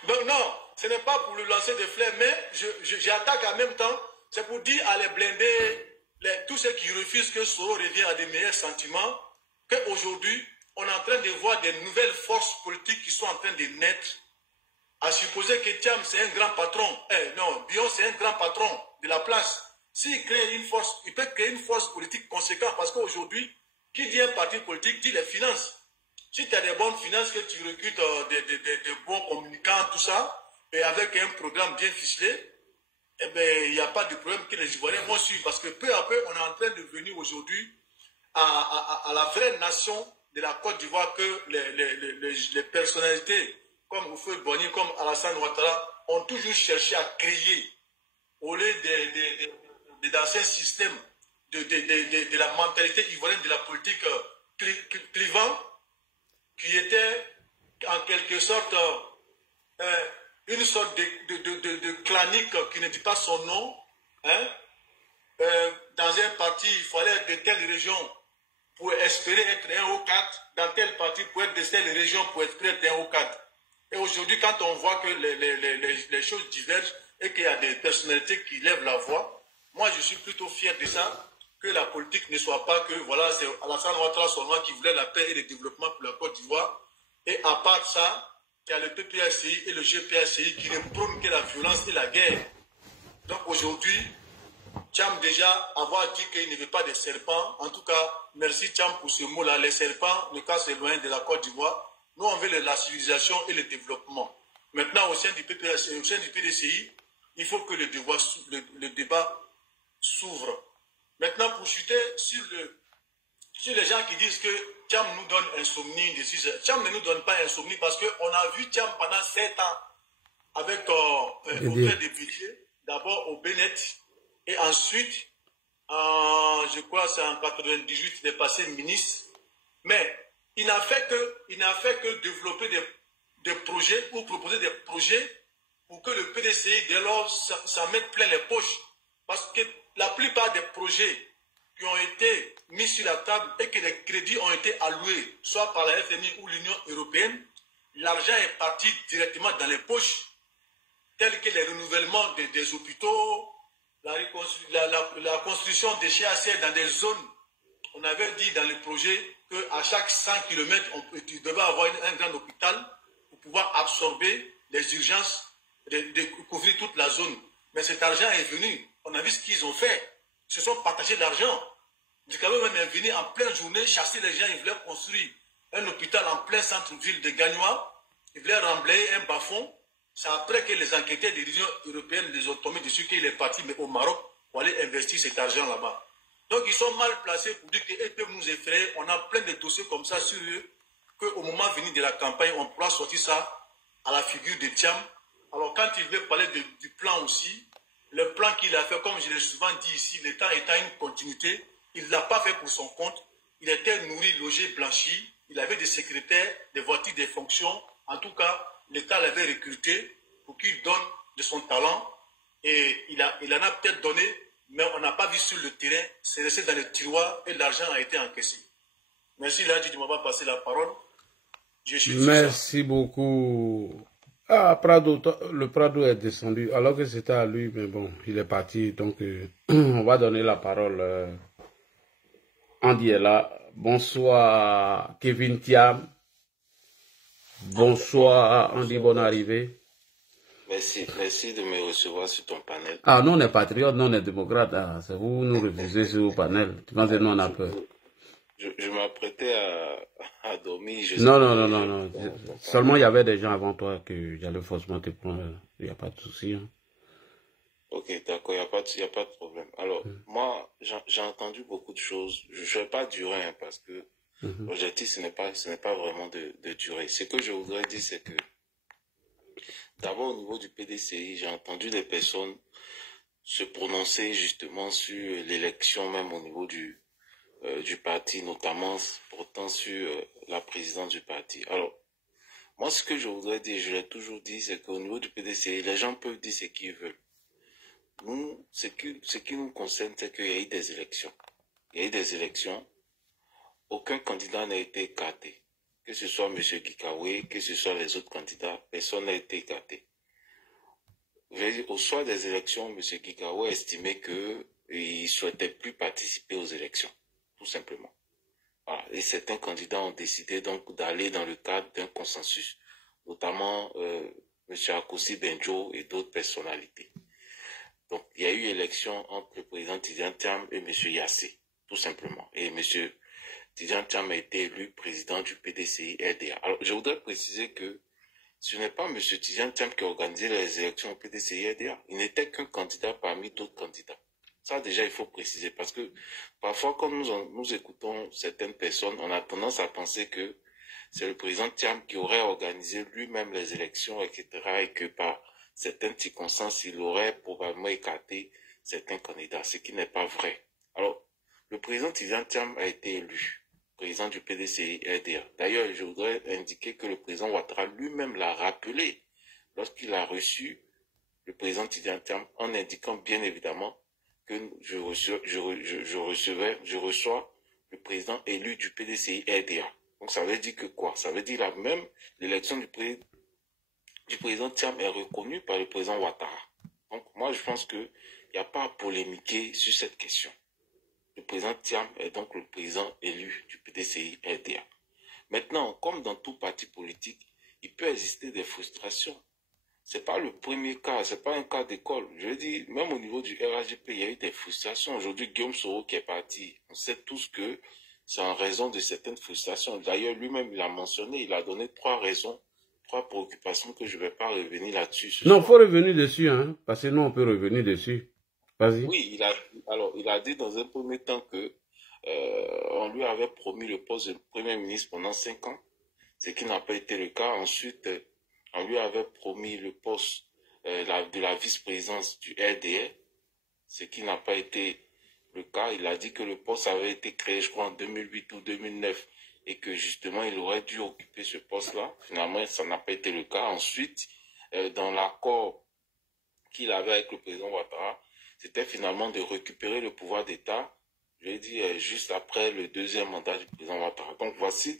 Donc non, ce n'est pas pour lui lancer des fleurs, mais j'attaque en même temps. C'est pour dire à les blinder, tous ceux qui refusent que Soro revienne à des meilleurs sentiments, qu'aujourd'hui, on est en train de voir des nouvelles forces politiques qui sont en train de naître. À supposer que Thiam, c'est un grand patron. Non, Bion, c'est un grand patron de la place. S'il crée une force, il peut créer une force politique conséquente. Parce qu'aujourd'hui, qui dit un parti politique dit les finances. Si tu as des bonnes finances, que tu recrutes des bons communicants, tout ça, et avec un programme bien ficelé, eh bien, il n'y a pas de problème que les Ivoiriens vont suivre. Parce que peu à peu, on est en train de venir aujourd'hui à la vraie nation de la Côte d'Ivoire, que les personnalités comme Oufouet Boigny, comme Alassane Ouattara, ont toujours cherché à créer, au lieu d'anciens systèmes de la mentalité ivoirienne, de la politique clivante, qui était en quelque sorte une sorte de clanique qui ne dit pas son nom. Hein? Dans un parti, il fallait être de telle région pour espérer être un haut cadre, dans tel parti pour être de telle région pour espérer être un haut cadre. Et aujourd'hui, quand on voit que les choses divergent et qu'il y a des personnalités qui lèvent la voix, moi je suis plutôt fier de ça, que la politique ne soit pas que, voilà, c'est Alassane Ouattara seulement qui voulait la paix et le développement pour la Côte d'Ivoire. Et à part ça, il y a le PPACI et le GPACI qui ne prônent que la violence et la guerre. Donc aujourd'hui, Thiam déjà avoir dit qu'il ne veut pas des serpents. En tout cas, merci Thiam pour ce mot-là. Les serpents, le cas c'est loin de la Côte d'Ivoire. Nous, on veut la civilisation et le développement. Maintenant, au sein du PPACI, au sein du PDCI, il faut que le débat s'ouvre. Maintenant, pour chuter sur les gens qui disent que Thiam nous donne insomnie, Thiam ne nous donne pas insomnie parce qu'on a vu Thiam pendant 7 ans avec auprès des budgets, d'abord au Bénet, et ensuite, je crois c'est en 98, il est passé ministre. Mais il n'a fait que développer des projets ou proposer des projets pour que le PDCI, dès lors, ça mette plein les poches. Parce que la plupart des projets qui ont été mis sur la table et que les crédits ont été alloués, soit par la FMI ou l'Union européenne, l'argent est parti directement dans les poches, tels que les renouvellements des hôpitaux, la construction des CHR dans des zones. On avait dit dans le projet qu'à chaque 100 km, tu devais avoir un grand hôpital pour pouvoir absorber les urgences, de couvrir toute la zone. Mais cet argent est venu. On a vu ce qu'ils ont fait. Ils se sont partagés de l'argent. Dikabé même est venu en pleine journée chasser les gens. Ils voulaient construire un hôpital en plein centre-ville de Gagnois. Ils voulaient remblayer un bas-fond. C'est après que les enquêteurs de l'Union européenne les ont tombés dessus qu'il est parti mais au Maroc pour aller investir cet argent là-bas. Donc ils sont mal placés pour dire qu'ils peuvent nous effrayer. On a plein de dossiers comme ça sur eux, qu'au moment venu de la campagne, on pourra sortir ça à la figure de Thiam. Alors quand il veut parler du plan aussi, le plan qu'il a fait, comme je l'ai souvent dit ici, l'État étant une continuité, il ne l'a pas fait pour son compte. Il était nourri, logé, blanchi. Il avait des secrétaires, des voitures, des fonctions. En tout cas, l'État l'avait recruté pour qu'il donne de son talent. Et il en a peut-être donné, mais on n'a pas vu sur le terrain. C'est resté dans le tiroir et l'argent a été encaissé. Merci, Ladji, tu m'as passé la parole. Merci beaucoup. Ah, Prado, le Prado est descendu, alors que c'était à lui, mais bon, il est parti. Donc, on va donner la parole. Andy est là. Bonsoir, Kevin Thiam. Bonsoir, Andy, bonne arrivée. Merci de me recevoir sur ton panel. Ah, nous, on est patriotes, nous, on est démocrates. Ah, c'est vous nous refusez sur le panel. Tu penses que nous, on a peur. Je m'apprêtais à dormir. Non. Seulement, il y avait des gens avant toi que j'allais forcément te prendre. Il n'y a pas de souci. Hein. Ok, d'accord, il n'y a pas de problème. Alors, moi, j'ai entendu beaucoup de choses. Je ne vais pas durer, hein, parce que l'objectif, ce n'est pas vraiment de durer. Ce que je voudrais dire, c'est que d'abord, au niveau du PDCI, j'ai entendu des personnes se prononcer justement sur l'élection, même au niveau du parti, notamment portant sur la présidence du parti. Alors, moi, ce que je voudrais dire, je l'ai toujours dit, c'est qu'au niveau du PDCI, les gens peuvent dire ce qu'ils veulent. Nous, ce qui nous concerne, c'est qu'il y a eu des élections. Il y a eu des élections. Aucun candidat n'a été écarté. Que ce soit M. Gikawe, que ce soit les autres candidats, personne n'a été écarté. Au soir des élections, M. Gikawe estimait qu'il ne souhaitait plus participer aux élections, tout simplement. Voilà. Et certains candidats ont décidé donc d'aller dans le cadre d'un consensus, notamment M. Akossi Benjo et d'autres personnalités. Donc, il y a eu élection entre le président Tidjane Thiam et M. Yassé, tout simplement. Et M. Tidjane Thiam a été élu président du PDCI RDA. Alors, je voudrais préciser que ce n'est pas M. Tidjane Thiam qui a organisé les élections au PDCI RDA. Il n'était qu'un candidat parmi d'autres candidats. Ça, déjà, il faut préciser, parce que parfois, quand nous écoutons certaines personnes, on a tendance à penser que c'est le président Thiam qui aurait organisé lui-même les élections, etc., et que par certaines circonstances, il aurait probablement écarté certains candidats, ce qui n'est pas vrai. Alors, le président Tidjane Thiam a été élu président du PDCI RDA. D'ailleurs, je voudrais indiquer que le président Ouattara lui-même l'a rappelé lorsqu'il a reçu le président Tidjane Thiam, en indiquant bien évidemment que je reçois le président élu du PDCI RDA. Donc ça veut dire que quoi? Ça veut dire là même l'élection du président Thiam est reconnue par le président Ouattara. Donc moi je pense qu'il n'y a pas à polémiquer sur cette question. Le président Thiam est donc le président élu du PDCI RDA. Maintenant, comme dans tout parti politique, il peut exister des frustrations. C'est pas le premier cas, c'est pas un cas d'école. Je veux dire, même au niveau du RHGP, il y a eu des frustrations. Aujourd'hui, Guillaume Soro qui est parti, on sait tous que c'est en raison de certaines frustrations. D'ailleurs, lui-même, il a mentionné, il a donné 3 raisons, 3 préoccupations que je ne vais pas revenir là-dessus. Non, il faut revenir dessus, hein, parce que nous, on peut revenir dessus. Vas-y. Oui, il a dit dans un premier temps que on lui avait promis le poste de Premier ministre pendant 5 ans, ce qui n'a pas été le cas. Ensuite, on lui avait promis le poste de la vice-présidence du RDA, ce qui n'a pas été le cas. Il a dit que le poste avait été créé, je crois, en 2008 ou 2009 et que justement, il aurait dû occuper ce poste-là. Finalement, ça n'a pas été le cas. Ensuite, dans l'accord qu'il avait avec le président Ouattara, c'était finalement de récupérer le pouvoir d'État, je l'ai dit, juste après le 2e mandat du président Ouattara. Donc, voici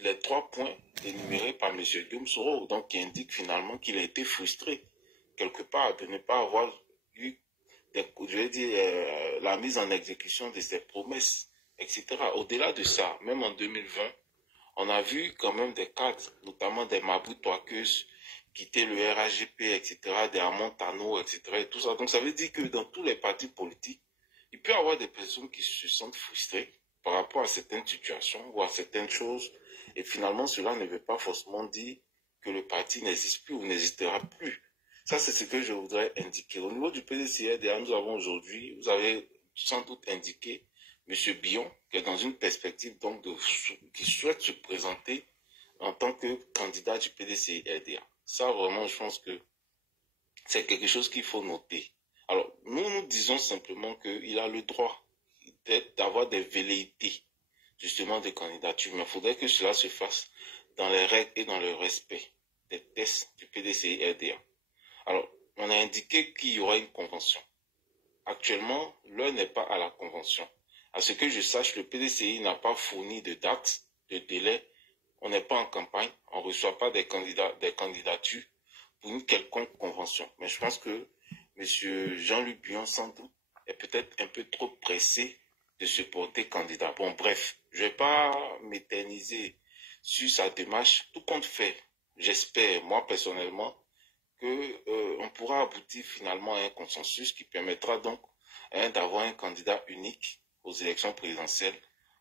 les 3 points énumérés par M. Guillaume Soro, donc qui indiquent finalement qu'il a été frustré, quelque part, de ne pas avoir eu, la mise en exécution de ses promesses, etc. Au-delà de ça, même en 2020, on a vu quand même des cadres, notamment des Mabou Touakeus, quitter le RHGP, etc., des Armand Tano, etc., et tout ça. Donc ça veut dire que dans tous les partis politiques, il peut y avoir des personnes qui se sentent frustrées par rapport à certaines situations ou à certaines choses, et finalement cela ne veut pas forcément dire que le parti n'existe plus ou n'existera plus. Ça, c'est ce que je voudrais indiquer. Au niveau du PDCRDA, nous avons aujourd'hui, vous avez sans doute indiqué M. Billon, qui est dans une perspective donc qui souhaite se présenter en tant que candidat du PDCRDA. Ça, vraiment, je pense que c'est quelque chose qu'il faut noter. Alors, nous disons simplement qu'il a le droit d'avoir des velléités, justement, des candidatures. Mais il faudrait que cela se fasse dans les règles et dans le respect des tests du PDCRDA. Alors, on a indiqué qu'il y aura une convention. Actuellement, l'heure n'est pas à la convention. À ce que je sache, le PDCI n'a pas fourni de date, de délai. On n'est pas en campagne. On ne reçoit pas des candidatures pour une quelconque convention. Mais je pense que M. Jean-Luc Billon, sans doute, est peut-être un peu trop pressé de se porter candidat. Bon, bref, je ne vais pas m'éterniser sur sa démarche. Tout compte fait, j'espère, moi personnellement, qu'on pourra aboutir finalement à un consensus qui permettra donc d'avoir un candidat unique aux élections présidentielles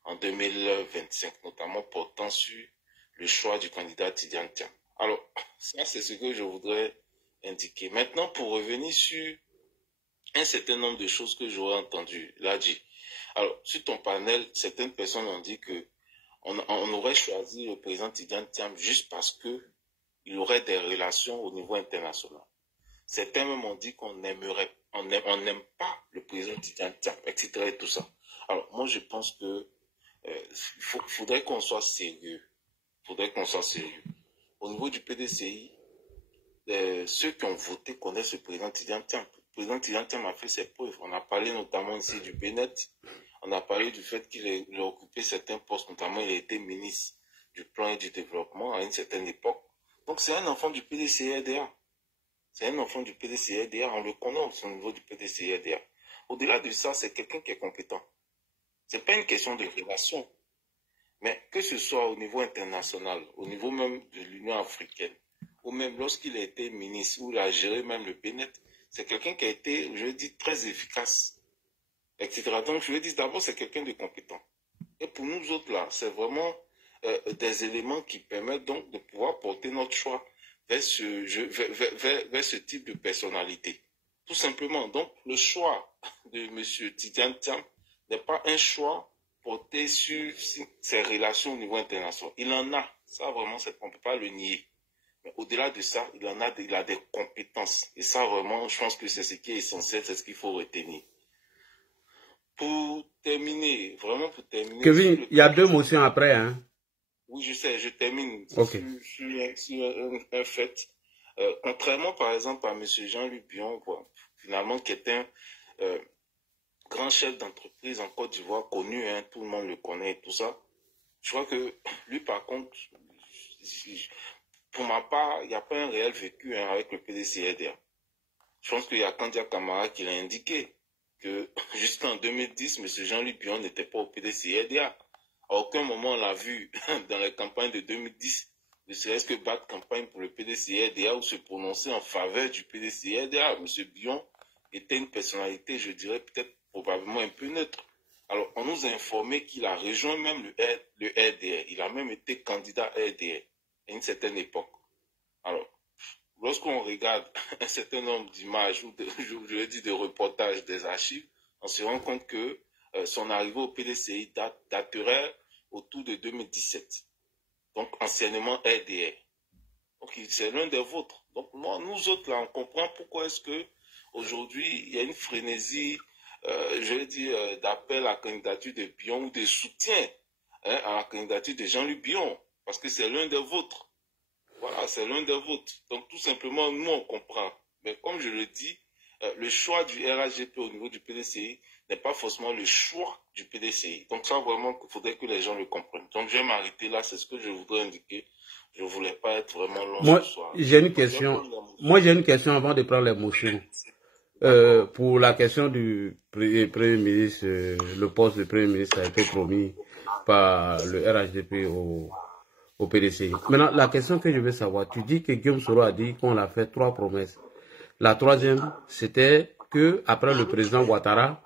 en 2025, notamment portant sur le choix du candidat Tidiane Thiam. Alors, ça c'est ce que je voudrais indiquer. Maintenant, pour revenir sur un certain nombre de choses que j'aurais entendues, Ladji. Alors, sur ton panel, certaines personnes ont dit qu'on aurait choisi le président Tidiane Thiam juste parce qu'il aurait des relations au niveau international. Certains même ont dit qu'on n'aime pas le président Tidiane Thiam, etc. et tout ça. Alors, moi, je pense que faudrait qu'on soit sérieux. Au niveau du PDCI, ceux qui ont voté connaissent le président Tidiane Thiam. Le président Tidiane Thiam a fait ses preuves. On a parlé notamment ici du Bénet. On a parlé du fait qu'il a occupé certains postes, notamment il a été ministre du plan et du développement à une certaine époque. Donc c'est un enfant du PDCRDA. On le connaît au niveau du PDCRDA. Au-delà de ça, c'est quelqu'un qui est compétent. C'est pas une question de relation. Mais que ce soit au niveau international, au niveau même de l'Union africaine, ou même lorsqu'il a été ministre, ou il a géré même le Bénet, c'est quelqu'un qui a été, je dis, très efficace, etc. Donc je veux dire, d'abord, c'est quelqu'un de compétent. Et pour nous autres, là, c'est vraiment des éléments qui permettent donc de pouvoir porter notre choix vers ce type de personnalité. Tout simplement. Donc, le choix de M. Tidiane Thiam n'est pas un choix porté sur ses relations au niveau international. Il en a. Ça, vraiment, on ne peut pas le nier. Mais au-delà de ça, il a des compétences. Et ça, vraiment, je pense que c'est ce qui est essentiel, c'est ce qu'il faut retenir. Pour terminer. Kevin, il y a 2 motions après, hein? Oui, je sais, je termine okay. sur un fait. Contrairement, par exemple, à M. Jean-Luc Billon, finalement, qui est un grand chef d'entreprise en Côte d'Ivoire, connu, hein, tout le monde le connaît et tout ça. Je crois que lui, par contre, pour ma part, il n'y a pas un réel vécu avec le PDCRDA. Je pense qu'il y a Kandia Kamara qui l'a indiqué que jusqu'en 2010, M. Jean-Luc Billon n'était pas au PDCRDA. À aucun moment on l'a vu dans la campagne de 2010, ne serait-ce que battre campagne pour le PDCRDA ou se prononcer en faveur du PDCRDA. M. Billon était une personnalité, je dirais peut-être probablement un peu neutre. Alors on nous a informé qu'il a rejoint même le RDR. Il a même été candidat RDR à une certaine époque. Alors, lorsqu'on regarde un certain nombre d'images ou de reportages des archives, on se rend compte que son arrivée au PDCI daterait autour de 2017. Donc, anciennement RDR. Donc, c'est l'un des vôtres. Donc, nous autres, là, on comprend pourquoi est-ce que aujourd'hui il y a une frénésie, d'appel à la candidature de Billon ou de soutien à la candidature de Jean-Luc Billon. Parce que c'est l'un des vôtres. Voilà, c'est l'un des vôtres. Donc, tout simplement, nous, on comprend. Mais comme je le dis, le choix du RHGP au niveau du PDCI n'est pas forcément le choix du PDCI. Donc ça, vraiment, il faudrait que les gens le comprennent. Donc je vais m'arrêter là, c'est ce que je voudrais indiquer. Je ne voulais pas être vraiment long ce soir. J'ai une question. Moi, j'ai une question avant de prendre les motions. Pour la question du Premier ministre, le poste de Premier ministre a été promis par le RHDP au PDCI. Maintenant, la question que je veux savoir, tu dis que Guillaume Soro a dit qu'on a fait 3 promesses. La troisième, c'était que après le président Ouattara,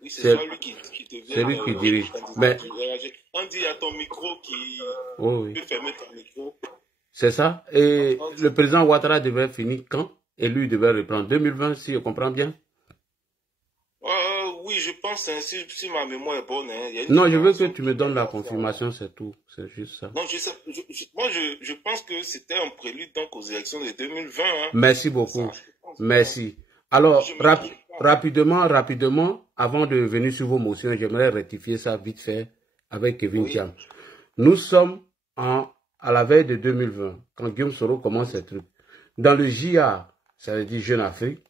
oui, c'est lui qui dirige. Mais on dit à ton micro qui oui. peut fermer ton micro. C'est ça. Et le président Ouattara devait finir quand? Et lui devait reprendre 2020, si je comprends bien. Oui, je pense, hein, si ma mémoire est bonne. Hein, non, je veux que tu me donnes la confirmation, c'est tout. C'est juste ça. Non, moi, je pense que c'était un prélude donc, aux élections de 2020. Hein. Merci beaucoup. Merci. Alors, rapidement, avant de venir sur vos motions, j'aimerais rectifier ça vite fait avec Kevin Thiam. Nous sommes à la veille de 2020, quand Guillaume Soro commence ces trucs. Dans le JA, ça veut dire Jeune Afrique,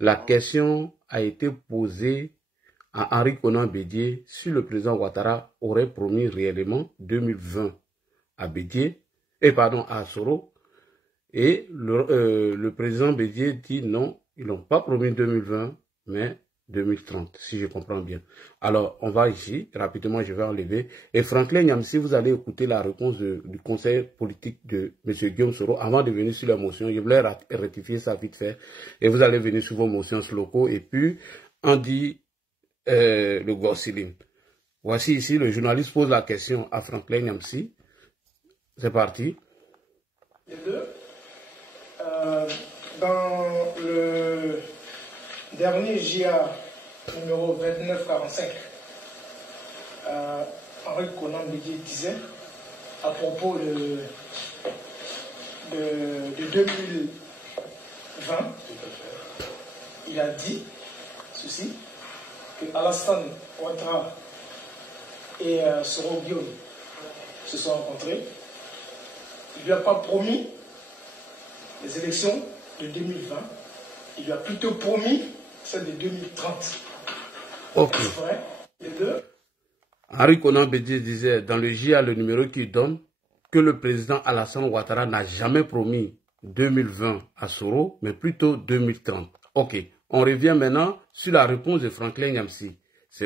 la question a été posée à Henri Konan Bédié si le président Ouattara aurait promis réellement 2020 à Bédié, à Soro. Et le président Bédié dit non, ils n'ont pas promis 2020, mais 2030, si je comprends bien. Alors, on va ici, rapidement, je vais enlever. Et Franklin Nyamsi, vous allez écouter la réponse du conseil politique de M. Guillaume Soro avant de venir sur la motion. Je voulais rectifier ça vite fait. Et vous allez venir sur vos motions locaux. Et puis, on dit le Gossilim. Voici ici, le journaliste pose la question à Franklin Nyamsi. C'est parti. Les deux. Dans le dernier JA numéro 2945, Henri Konan Bédié disait à propos de 2020, il a dit ceci, que Alassane Ouattara et Soro Guillaume se sont rencontrés. Il ne lui a pas promis les élections de 2020, il lui a plutôt promis celle de 2030. Ok. C'est vrai, les deux. Henri Konan Bédié disait dans le JA, le numéro qu'il donne, que le président Alassane Ouattara n'a jamais promis 2020 à Soro, mais plutôt 2030. Ok. On revient maintenant sur la réponse de Franklin Nyamsi. C'est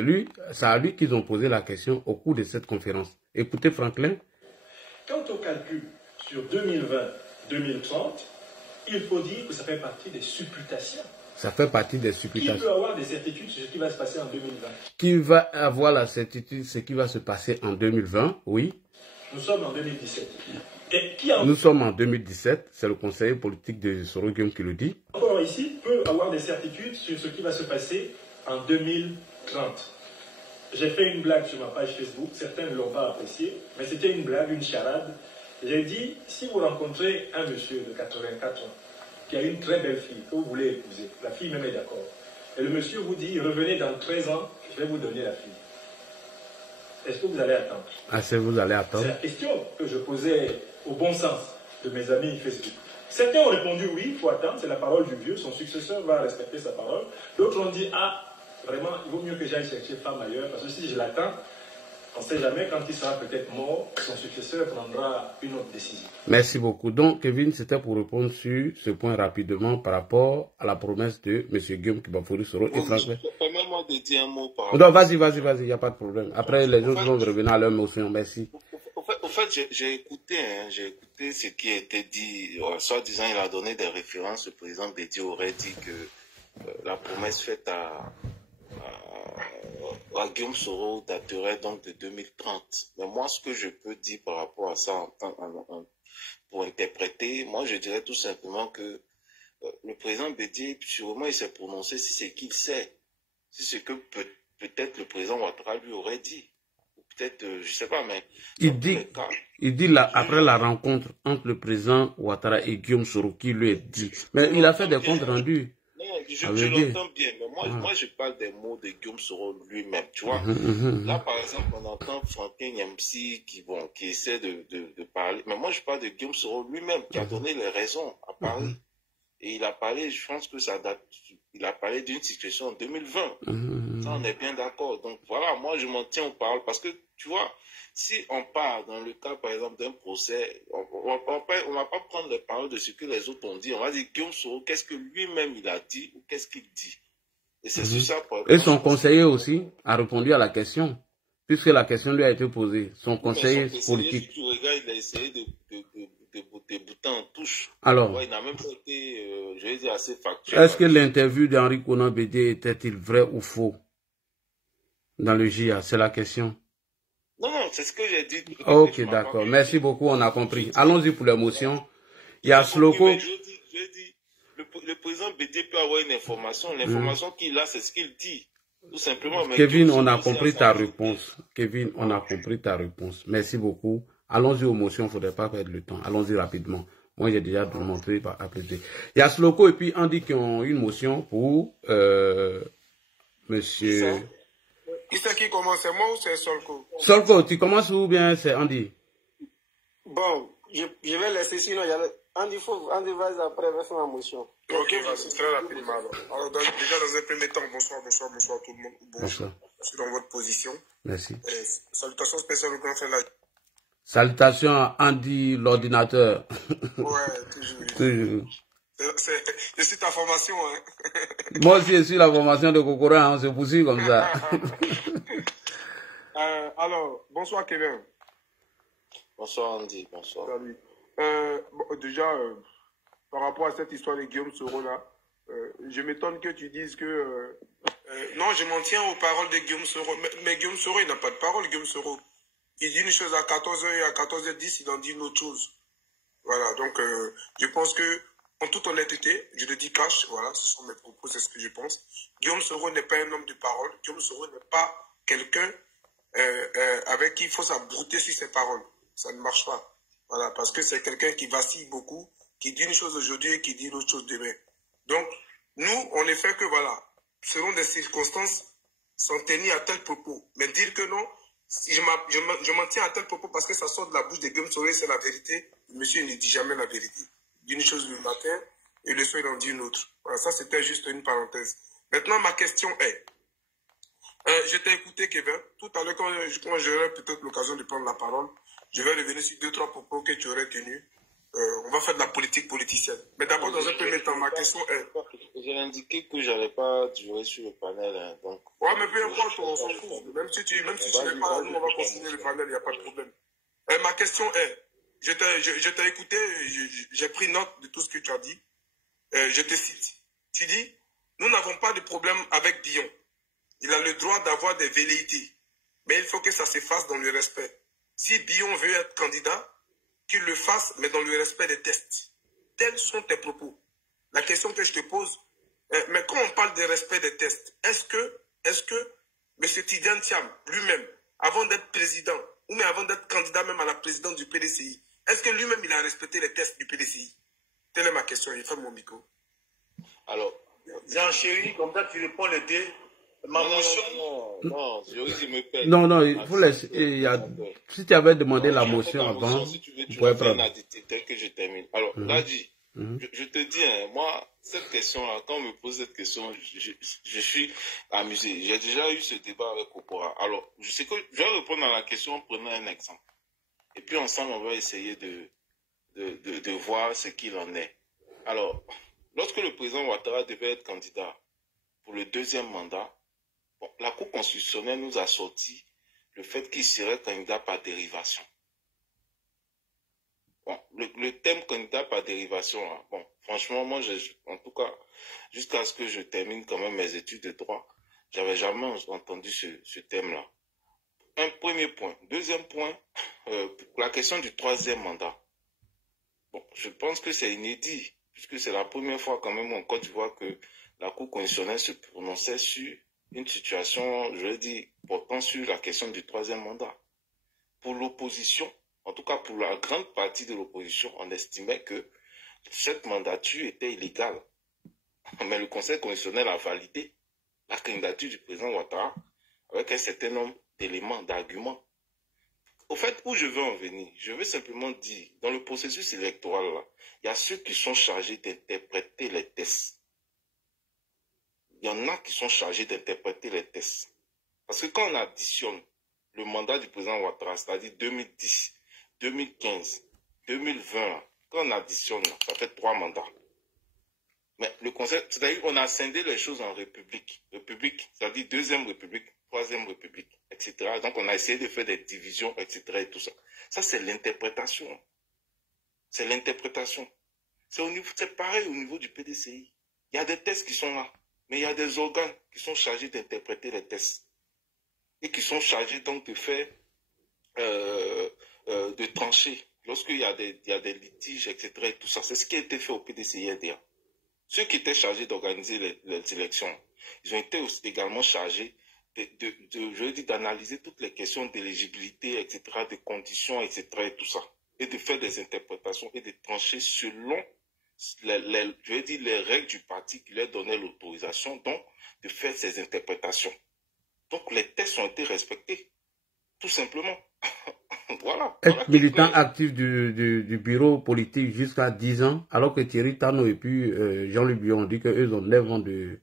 à lui qu'ils ont posé la question au cours de cette conférence. Écoutez Franklin. Quant au calcul sur 2020-2030, il faut dire que ça fait partie des supputations. Ça fait partie des supputations. Qui peut avoir des certitudes sur ce qui va se passer en 2020? Qui va avoir la certitude sur ce qui va se passer en 2020? Oui. Nous sommes en 2017. Et Nous sommes en 2017, c'est le conseiller politique de Soro Guillaume qui le dit. Encore ici, peut avoir des certitudes sur ce qui va se passer en 2030. J'ai fait une blague sur ma page Facebook, certains ne l'ont pas apprécié, mais c'était une blague, une charade. J'ai dit, si vous rencontrez un monsieur de 84 ans, qui a une très belle fille, que vous voulez épouser, la fille même est d'accord, et le monsieur vous dit, revenez dans 13 ans, je vais vous donner la fille. Est-ce que vous allez attendre? Ah, c'est vous allez attendre? C'est la question que je posais au bon sens de mes amis Facebook. Certains ont répondu oui, il faut attendre, c'est la parole du vieux, son successeur va respecter sa parole. D'autres ont dit, ah, vraiment, il vaut mieux que j'aille chercher femme ailleurs, parce que si je l'attends, on ne sait jamais, quand il sera peut-être mort, son successeur prendra une autre décision. Merci beaucoup. Donc, Kevin, c'était pour répondre sur ce point rapidement par rapport à la promesse de M. Guillaume Kibafouri Soro et Franklin. Permets-moi de dire un mot par rapport. Non, vas-y, il n'y a pas de problème. Après, les autres vont revenir à leur motion. Merci. Au fait, j'ai écouté ce qui a été dit. Soi-disant, il a donné des références. Le président Bédié aurait dit que la promesse faite à Guillaume Soro daterait donc de 2030. Mais moi, ce que je peux dire par rapport à ça, pour interpréter, moi, je dirais tout simplement que le président Bédié, sûrement, il s'est prononcé si c'est qu'il sait, si c'est que peut-être le président Ouattara lui aurait dit. Peut-être, je ne sais pas, mais... Il dit là, après la rencontre entre le président Ouattara et Guillaume Soro, qui lui a dit. Mais il a fait des comptes rendus. Non, je l'entends bien, mais moi je parle des mots de Guillaume Soro lui-même, tu vois. Là, par exemple, on entend Franklin Nyamsi qui essaie de parler, mais moi je parle de Guillaume Soro lui-même, qui a donné les raisons à parler. Et il a parlé, je pense que ça date, il a parlé d'une situation en 2020. Ça, on est bien d'accord. Donc voilà, moi je m'en tiens aux paroles, parce que, tu vois, si on part dans le cas, par exemple, d'un procès, on va pas prendre les paroles de ce que les autres ont dit. On va dire, Guillaume Soro, qu'est-ce que lui-même il a dit ou qu'est-ce qu'il dit. Et c'est sur ça. Et son conseiller aussi a répondu à la question, puisque la question lui a été posée. Son conseiller politique. Si tu regardes, il a essayé de bouter en touche. Alors, il n'a même pas été, je vais dire, assez factuel. Est-ce que l'interview d'Henri Konan Bédié était-il vrai ou faux dans le JA? C'est la question. Non, non, c'est ce que j'ai dit. Ok, d'accord. Merci beaucoup, on a compris. Allons-y pour l'émotion. Il y a Sloko. Je dis, le président Bédié peut avoir une information. L'information qu'il a, c'est ce qu'il dit. Tout simplement. Mais Kevin, on a compris ta réponse. Kevin, on a compris ta réponse. Merci beaucoup. Allons-y aux motions, il ne faudrait pas perdre le temps. Allons-y rapidement. Moi, j'ai déjà montré par appeler. Il y a Sloko et puis Andy qui ont une motion pour monsieur. Qui c'est qui commence? C'est moi ou c'est Solko? Solko, tu commences ou bien c'est Andy? Bon, je vais laisser, sinon il y a Andy va après faire ma motion. Ok, vas-y, très rapidement. Alors, déjà, dans un premier temps, bonsoir tout le monde. Bonjour. Je suis dans votre position. Merci. Salutations spéciales au grand frère. Salutations à Andy, l'ordinateur. Ouais, toujours. Toujours. Je suis ta formation, hein. Moi aussi, je suis la formation de Kokora, on se poursuit comme ça. Alors, bonsoir Kevin. Bonsoir Andy, bonsoir. Salut. Bon, déjà, par rapport à cette histoire de Guillaume Soro là, je m'étonne que tu dises que... non, je m'en tiens aux paroles de Guillaume Soro. Mais Guillaume Soro, il n'a pas de parole, Guillaume Soro. Il dit une chose à 14h et à 14h10, il en dit une autre chose. Voilà, donc je pense que, en toute honnêteté, je le dis cash, voilà, ce sont mes propos, c'est ce que je pense. Guillaume Soro n'est pas un homme de parole. Guillaume Soro n'est pas quelqu'un avec qui il faut s'abrouter sur ses paroles. Ça ne marche pas. Voilà, parce que c'est quelqu'un qui vacille beaucoup, qui dit une chose aujourd'hui et qui dit une autre chose demain. Donc, nous, on ne fait que, voilà, selon des circonstances, s'en tenir à tel propos. Mais dire que non, si je m'en tiens à tel propos parce que ça sort de la bouche de Guillaume Soro, c'est la vérité. Le monsieur ne dit jamais la vérité. Il dit une chose le matin et le soir, il en dit une autre. Voilà, ça, c'était juste une parenthèse. Maintenant, ma question est, je t'ai écouté, Kevin. Tout à l'heure, quand j'aurai peut-être l'occasion de prendre la parole, je vais revenir sur 2-3 propos que tu aurais tenus. On va faire de la politique politicienne. Mais d'abord, dans un premier temps, ma question est... J'ai indiqué que je n'allais pas durer sur le panel. Hein, donc... Ouais, mais peu importe, on s'en fout. Même si tu n'es pas là, nous, on va continuer le panel, il n'y a pas de problème. Ma question est, je t'ai écouté, j'ai pris note de tout ce que tu as dit. Je te cite. Tu dis, nous n'avons pas de problème avec Dion. Il a le droit d'avoir des velléités. Mais il faut que ça se fasse dans le respect. Si Bion veut être candidat, qu'il le fasse, mais dans le respect des tests. Tels sont tes propos. La question que je te pose, mais quand on parle de respect des tests, est-ce que M. Tidiane Thiam, lui-même, avant d'être président, ou même avant d'être candidat même à la présidence du PDCI, est-ce que lui-même il a respecté les tests du PDCI? Telle est ma question, il fait mon micro. Alors, Jean Chéri, comme ça tu réponds les deux. Non, je me perds. Non, il faut laisser. Si tu avais demandé la motion avant, si tu veux, tu vas faire dès que je termine. Alors, là, je te dis, hein, moi, cette question-là, quand on me pose cette question, je suis amusé. J'ai déjà eu ce débat avec Okora. Alors, je vais répondre à la question en prenant un exemple. Et puis, ensemble, on va essayer de voir ce qu'il en est. Alors, lorsque le président Ouattara devait être candidat pour le deuxième mandat, bon, la Cour constitutionnelle nous a sorti le fait qu'il serait candidat par dérivation. Bon, le thème candidat par dérivation, là, bon, franchement, moi, en tout cas, jusqu'à ce que je termine quand même mes études de droit, j'avais jamais entendu ce thème-là. Un premier point. Deuxième point, la question du troisième mandat. Bon, je pense que c'est inédit, puisque c'est la première fois quand même en Côte d'Ivoire que la Cour constitutionnelle se prononçait sur une situation, je veux dire, portant sur la question du troisième mandat. Pour l'opposition, en tout cas pour la grande partie de l'opposition, on estimait que cette mandature était illégale. Mais le Conseil constitutionnel a validé la candidature du président Ouattara avec un certain nombre d'éléments, d'arguments. Au fait, où je veux en venir, je veux simplement dire, dans le processus électoral, là, il y a ceux qui sont chargés d'interpréter les tests. Il y en a qui sont chargés d'interpréter les tests. Parce que quand on additionne le mandat du président Ouattara, c'est-à-dire 2010, 2015, 2020, quand on additionne, ça fait 3 mandats. Mais le Conseil, c'est-à-dire qu'on a scindé les choses en république. République, c'est-à-dire deuxième république, troisième république, etc. Donc on a essayé de faire des divisions, etc. et tout ça. Ça, c'est l'interprétation. C'est l'interprétation. C'est pareil au niveau du PDCI. Il y a des tests qui sont là. Mais il y a des organes qui sont chargés d'interpréter les tests. Et qui sont chargés donc de faire de trancher, lorsqu'il y a des litiges, etc. Et tout ça, c'est ce qui a été fait au PDCI-RDA. Ceux qui étaient chargés d'organiser les élections, ils ont été aussi également chargés d'analyser toutes les questions d'éligibilité, etc., de conditions, etc., et tout ça, et de faire des interprétations et de trancher selon les règles du parti qui leur donnaient l'autorisation, donc, de faire ces interprétations. Donc, les tests ont été respectés, tout simplement. Voilà. Être militant actif du bureau politique jusqu'à 10 ans, alors que Thierry Tano et puis Jean-Luc Bion ont dit qu'eux ont 9 ans de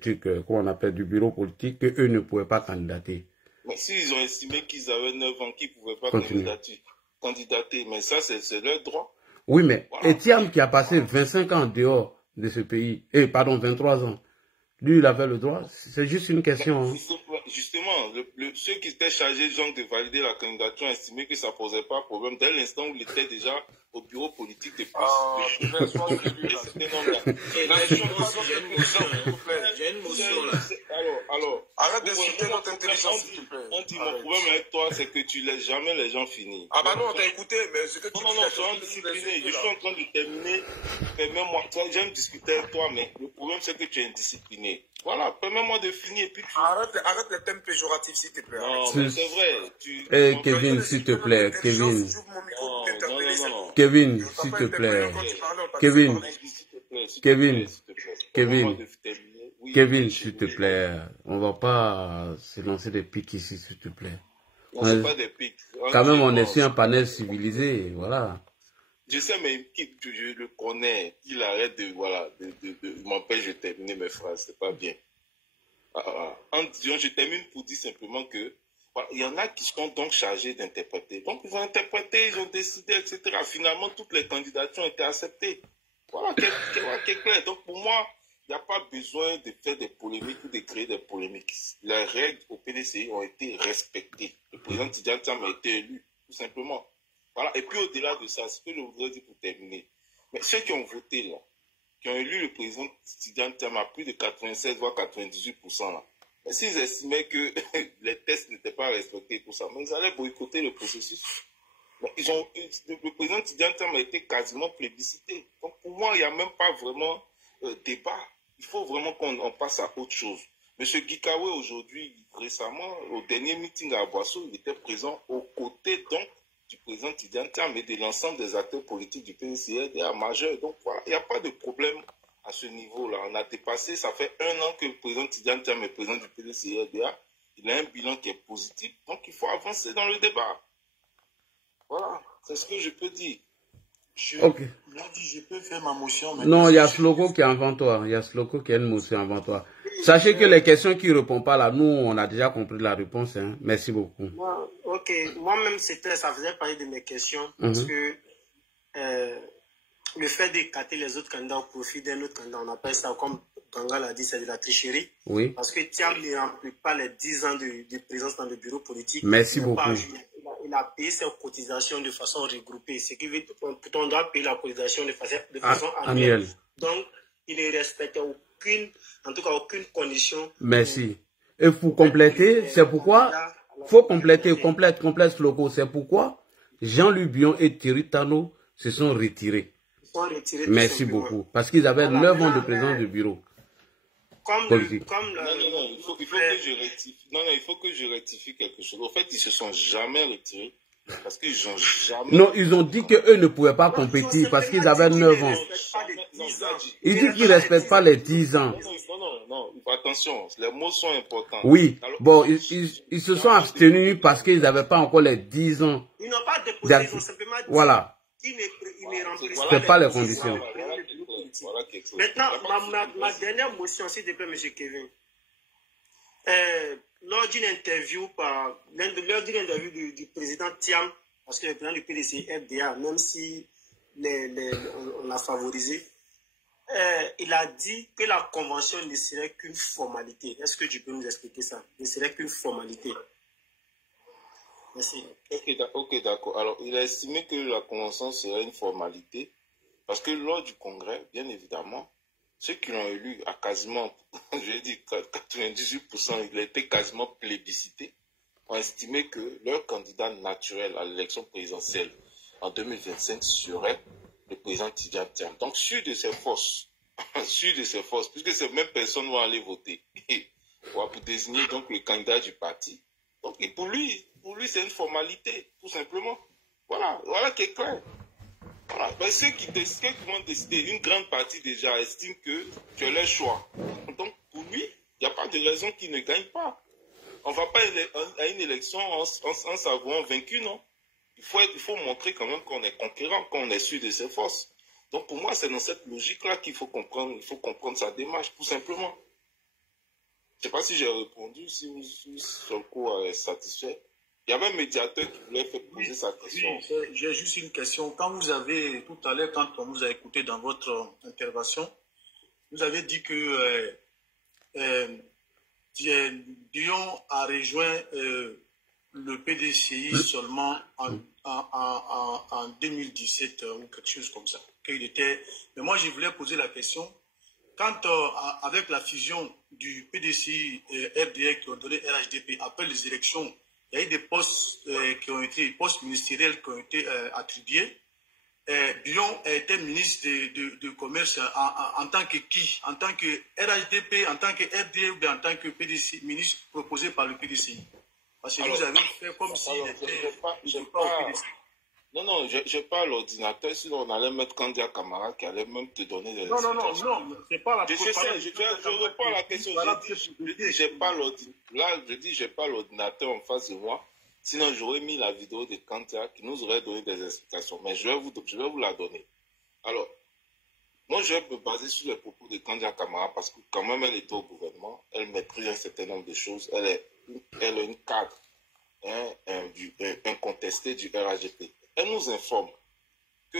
trucs, comment on appelle, du bureau politique, qu'eux ne pouvaient pas candidater. Mais s'ils ont estimé qu'ils avaient 9 ans, qu'ils ne pouvaient pas candidater, mais ça, c'est leur droit. Oui, mais voilà. Etiam qui a passé 25 ans dehors de ce pays, 23 ans, lui, il avait le droit. C'est juste une question. Justement, ceux qui étaient chargés de valider la candidature ont estimé que ça ne posait pas problème dès l'instant où il était déjà au bureau politique de plus. J'ai une motion là. Alors, arrête de citer notre intelligence, s'il te plaît. On dit mon problème avec toi, c'est que tu laisses jamais les gens finir. Ah bah non, t'as écouté, mais ce que tu dis. Non, sois indiscipliné. Je suis en train de terminer. Permets-moi, j'aime discuter avec toi, mais le problème c'est que tu es indiscipliné. Voilà, permets-moi de finir et puis tu... Arrête les thèmes péjoratifs, s'il te plaît. Non, mais c'est vrai. Kevin, s'il te plaît, Kevin. Non. Kevin, s'il te plaît. Kevin, s'il te plaît. On va pas se lancer des pics ici, s'il te plaît. Non, c'est pas des pics. Quand même, on est sur un panel civilisé, voilà. Je sais, mais je le connais. Il arrête de m'empêche de terminer mes phrases. C'est pas bien. En disant, je termine pour dire simplement que voilà, il y en a qui sont donc chargés d'interpréter. Donc, ils ont interprété, ils ont décidé, etc. Finalement, toutes les candidatures ont été acceptées. Voilà, qui est clair. Donc, pour moi, il n'y a pas besoin de faire des polémiques ou de créer des polémiques. Les règles au PDCI ont été respectées. Le président Tidjane Thiam a été élu, tout simplement. Voilà. Et puis au-delà de ça, ce que je voudrais dire pour terminer, mais ceux qui ont voté là, qui ont élu le président Tidjane Thiam à plus de 96 voire 98% là, mais s'ils estimaient que les tests n'étaient pas respectés tout ça, mais ils allaient boycotter le processus. Mais le président Tidjane Thiam a été quasiment plébiscité. Donc pour moi, il n'y a même pas vraiment débat. Il faut vraiment qu'on passe à autre chose. Monsieur Gikawe aujourd'hui, récemment, au dernier meeting à Boisseau, il était présent aux côtés donc du président Tidjane Thiam et de l'ensemble des acteurs politiques du PDCI-RDA majeurs. Donc voilà, il n'y a pas de problème à ce niveau-là. On a dépassé, ça fait 1 an que le président Tidjane Thiam est président du PDCI-RDA. Il a un bilan qui est positif, donc il faut avancer dans le débat. Voilà, c'est ce que je peux dire. Ok. Je peux faire ma motion. Non, il y a Sloko qui est avant toi. Il y a Sloko qui a une motion avant toi. Sachez que les questions qui ne répondent pas là, nous, on a déjà compris la réponse. Hein. Merci beaucoup. Ok, moi-même, ça faisait partie de mes questions. Parce que le fait d'écarter les autres candidats au profit d'un autre candidat, on appelle ça, comme Ganga l'a dit, c'est de la tricherie. Oui. Parce que Thiam ne remplit pas les 10 ans de présence dans le bureau politique. Merci beaucoup. Il a payé ses cotisations de façon regroupée. Ce qui veut dire qu'on doit payer la cotisation de façon annuelle. Donc, il ne respecte aucune condition. Merci. Et pour compléter, c'est pourquoi, faut compléter, complète Sloko. C'est pourquoi Jean-Luc Bion et Thierry Tano se sont retirés. Merci beaucoup. Parce qu'ils avaient 9 ans de présence du bureau. Il faut que je rectifie quelque chose. En fait, ils se sont jamais retirés. Parce qu'ils ont jamais... Non, ils ont dit qu'eux ne pouvaient pas compétir parce qu'ils avaient 9 ans. Ils disent qu'ils ne respectent pas les 10 ans. Non, attention, les mots sont importants. Oui, bon, ils se sont abstenus parce qu'ils n'avaient pas encore les 10 ans. Ils n'ont pas déposé, ils ont simplement dit voilà. qu'ils ne remplissent pas les conditions. Maintenant, ma dernière motion, s'il te plaît, M. Kevin. Lors d'une interview du président Thiam, parce que le président du PDCI-RDA, même si on l'a favorisé, il a dit que la convention ne serait qu'une formalité. Est-ce que tu peux nous expliquer ça? Ne serait qu'une formalité. Merci. Ok, d'accord. Alors, il a estimé que la convention serait une formalité parce que lors du congrès, bien évidemment, ceux qui l'ont élu à quasiment, je vais dire 98%, il a été quasiment plébiscité. ont estimé que leur candidat naturel à l'élection présidentielle en 2025 serait le président Tidjane Thiam. Donc, sûr de ses forces, puisque ces mêmes personnes vont aller voter pour désigner donc le candidat du parti. Donc, et pour lui c'est une formalité, tout simplement. Voilà qui est clair. Voilà. Ben, ceux qui vont décider, une grande partie déjà estime que tu as leur choix. Donc, pour lui, il n'y a pas de raison qu'il ne gagne pas. On ne va pas à une élection en s'avouant vaincu, non. Il faut montrer quand même qu'on est conquérant, qu'on est sûr de ses forces. Donc, pour moi, c'est dans cette logique-là qu'il faut comprendre. Il faut comprendre sa démarche, tout simplement. Je ne sais pas si j'ai répondu, si sur le coup est satisfait. Il y avait un médiateur qui voulait faire poser sa question. Oui, j'ai juste une question. Quand vous avez, tout à l'heure, quand on vous a écouté dans votre intervention, vous avez dit que Dion a rejoint le PDCI seulement en 2017 ou quelque chose comme ça. Mais moi, je voulais poser la question. Quand, avec la fusion du PDCI et RDR qui ont donné RHDP, après les élections, il y a eu des postes postes ministériels qui ont été attribués. Dion était ministre de commerce en tant que qui? En tant que RHDP, en tant que RDR ou en tant que PDCI, ministre proposé par le PDCI? Parce que vous avez fait comme s'il était pas au PDCI. Non, je n'ai pas l'ordinateur, sinon on allait mettre Kandia Camara qui allait même te donner des explications. Non, c'est pas la je réponds à la question. Je dis, j'ai pas l'ordinateur. Là, je dis, j'ai pas l'ordinateur en face de moi. Sinon, j'aurais mis la vidéo de Kandia qui nous aurait donné des explications. Mais je vais vous la donner. Alors, moi, je vais me baser sur les propos de Kandia Camara parce que quand même, elle était au gouvernement. Elle maîtrise un certain nombre de choses. Elle est une cadre incontestée du RHDP. Elle nous informe que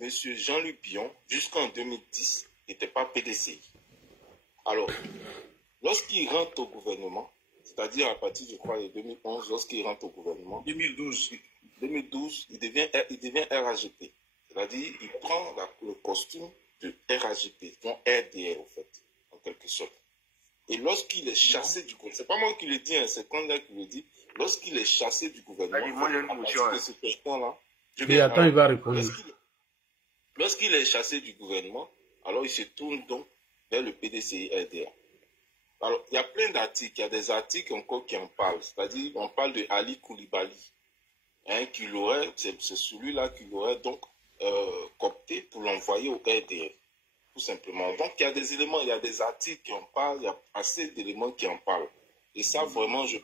M. Jean-Luc Bion, jusqu'en 2010, n'était pas PDCI. Alors, lorsqu'il rentre au gouvernement, c'est-à-dire à partir, je crois, de 2011, lorsqu'il rentre au gouvernement, 2012, il devient RHGP. C'est-à-dire, il prend le costume de RHGP, donc RDR, en fait, en quelque sorte. Et lorsqu'il est chassé du gouvernement, c'est pas moi qui le dis, c'est Kanda qui le dit, lorsqu'il est chassé du gouvernement, à partir de ce question-là, et attends, il va répondre. Lorsqu'il est chassé du gouvernement, alors il se tourne donc vers le PDCI RDA. Alors, il y a plein d'articles, il y a des articles encore qui en parlent. C'est-à-dire, on parle de Ali Koulibaly, c'est celui-là qui l'aurait donc coopté pour l'envoyer au RDA, tout simplement. Donc, il y a des éléments, il y a des articles qui en parlent, il y a assez d'éléments qui en parlent. Et ça, vraiment, je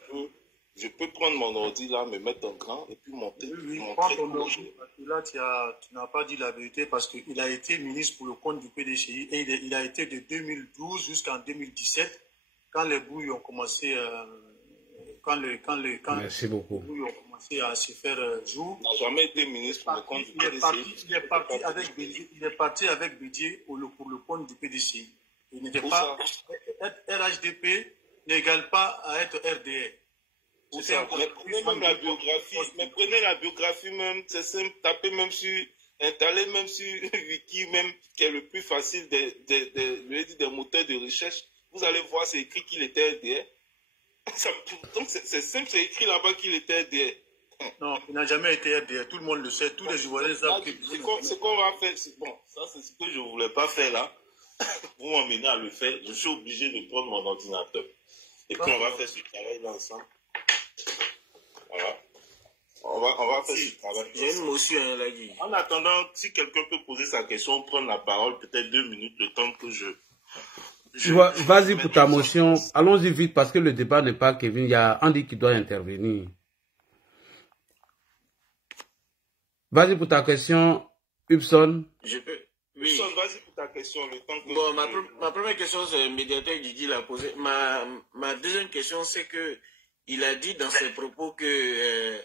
peux prendre mon ordi là, me mettre en grand et puis monter. Prends ton ordi, parce que là, tu n'as pas dit la vérité parce qu'il a été ministre pour le compte du PDCI et il a été de 2012 jusqu'en 2017 quand les bouilles ont commencé, Merci beaucoup. Les bouilles ont commencé à se faire jour. Il n'a jamais été ministre pour le compte du PDCI. Il est parti avec Bédier pour le compte du PDCI. Il n'était pas. Être RHDP n'égale pas à être RDR. C'est ça. Mais prenez même la biographie. Mais prenez la biographie même. C'est simple. Tapez même sur. Allez même sur Wiki, même, qui est le plus facile des moteurs de recherche. Vous allez voir, c'est écrit qu'il était RDR. Donc c'est simple, c'est écrit là-bas qu'il était RDR. Non, il n'a jamais été RDR. Tout le monde le sait. Tous les Ivoiriens savent que. Ce qu'on va faire, bon, ça c'est ce que je ne voulais pas faire là. Pour m'emmener à le faire, je suis obligé de prendre mon ordinateur. Et puis on va faire ce travail-là ensemble. Voilà. On va faire ce travail. J'ai une motion, là, Guy. En attendant, si quelqu'un peut poser sa question, prendre la parole, peut-être 2 minutes, le temps que Vas-y pour ta motion. Allons-y vite parce que le débat n'est pas Kevin. Il y a Andy qui doit intervenir. Vas-y pour ta question, Hubson. Je peux. Oui. Hubson, vas-y pour ta question. Le temps que bon, ma première question, c'est le médiateur Guigui l'a posé. Ma deuxième question, c'est que il a dit dans ses propos que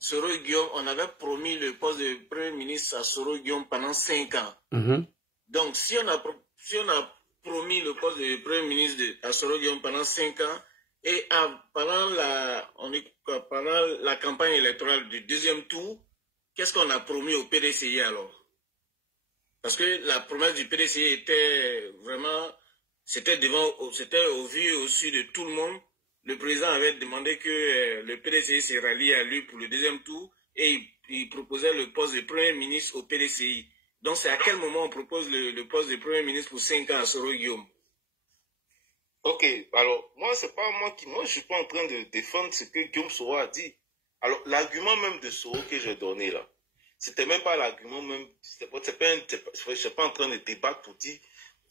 Soro Guillaume, on avait promis le poste de Premier ministre à Soro Guillaume pendant 5 ans. Donc, si on a promis le poste de Premier ministre à Soro Guillaume pendant 5 ans, et pendant la campagne électorale du deuxième tour, qu'est-ce qu'on a promis au PDCI alors? Parce que la promesse du PDCI était vraiment, c'était au vu et au su de tout le monde, le président avait demandé que le PDCI se rallie à lui pour le deuxième tour et il proposait le poste de Premier ministre au PDCI. Donc c'est à quel moment on propose le poste de Premier ministre pour 5 ans à Soro Guillaume? Ok, alors moi je suis pas en train de défendre ce que Guillaume Soro a dit. Alors l'argument même de Soro que j'ai donné là, c'était même pas l'argument même, je suis pas en train de débattre pour dire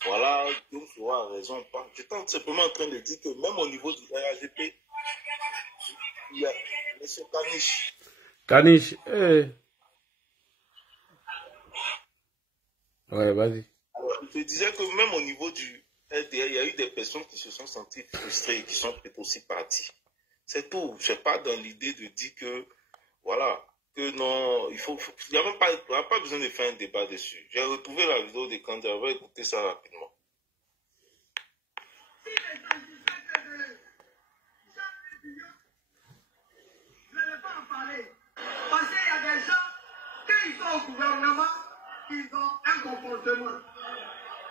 voilà, Guillaume Soro a raison ou pas. J'étais simplement en train de dire que même au niveau du RAGP, il y a M. Kanish. Kanish, ouais, vas-y. Alors, je te disais que même au niveau du RDR, il y a eu des personnes qui se sont senties frustrées et qui sont peut-être aussi parties. C'est tout. Je ne suis pas dans l'idée de dire que, voilà, que non, il n'y a même pas besoin de faire un débat dessus. J'ai retrouvé la vidéo des candidats, on va écouter ça rapidement. Je ne vais pas en parler. Parce qu'il y a des gens, quand ils sont au gouvernement, ils ont un comportement.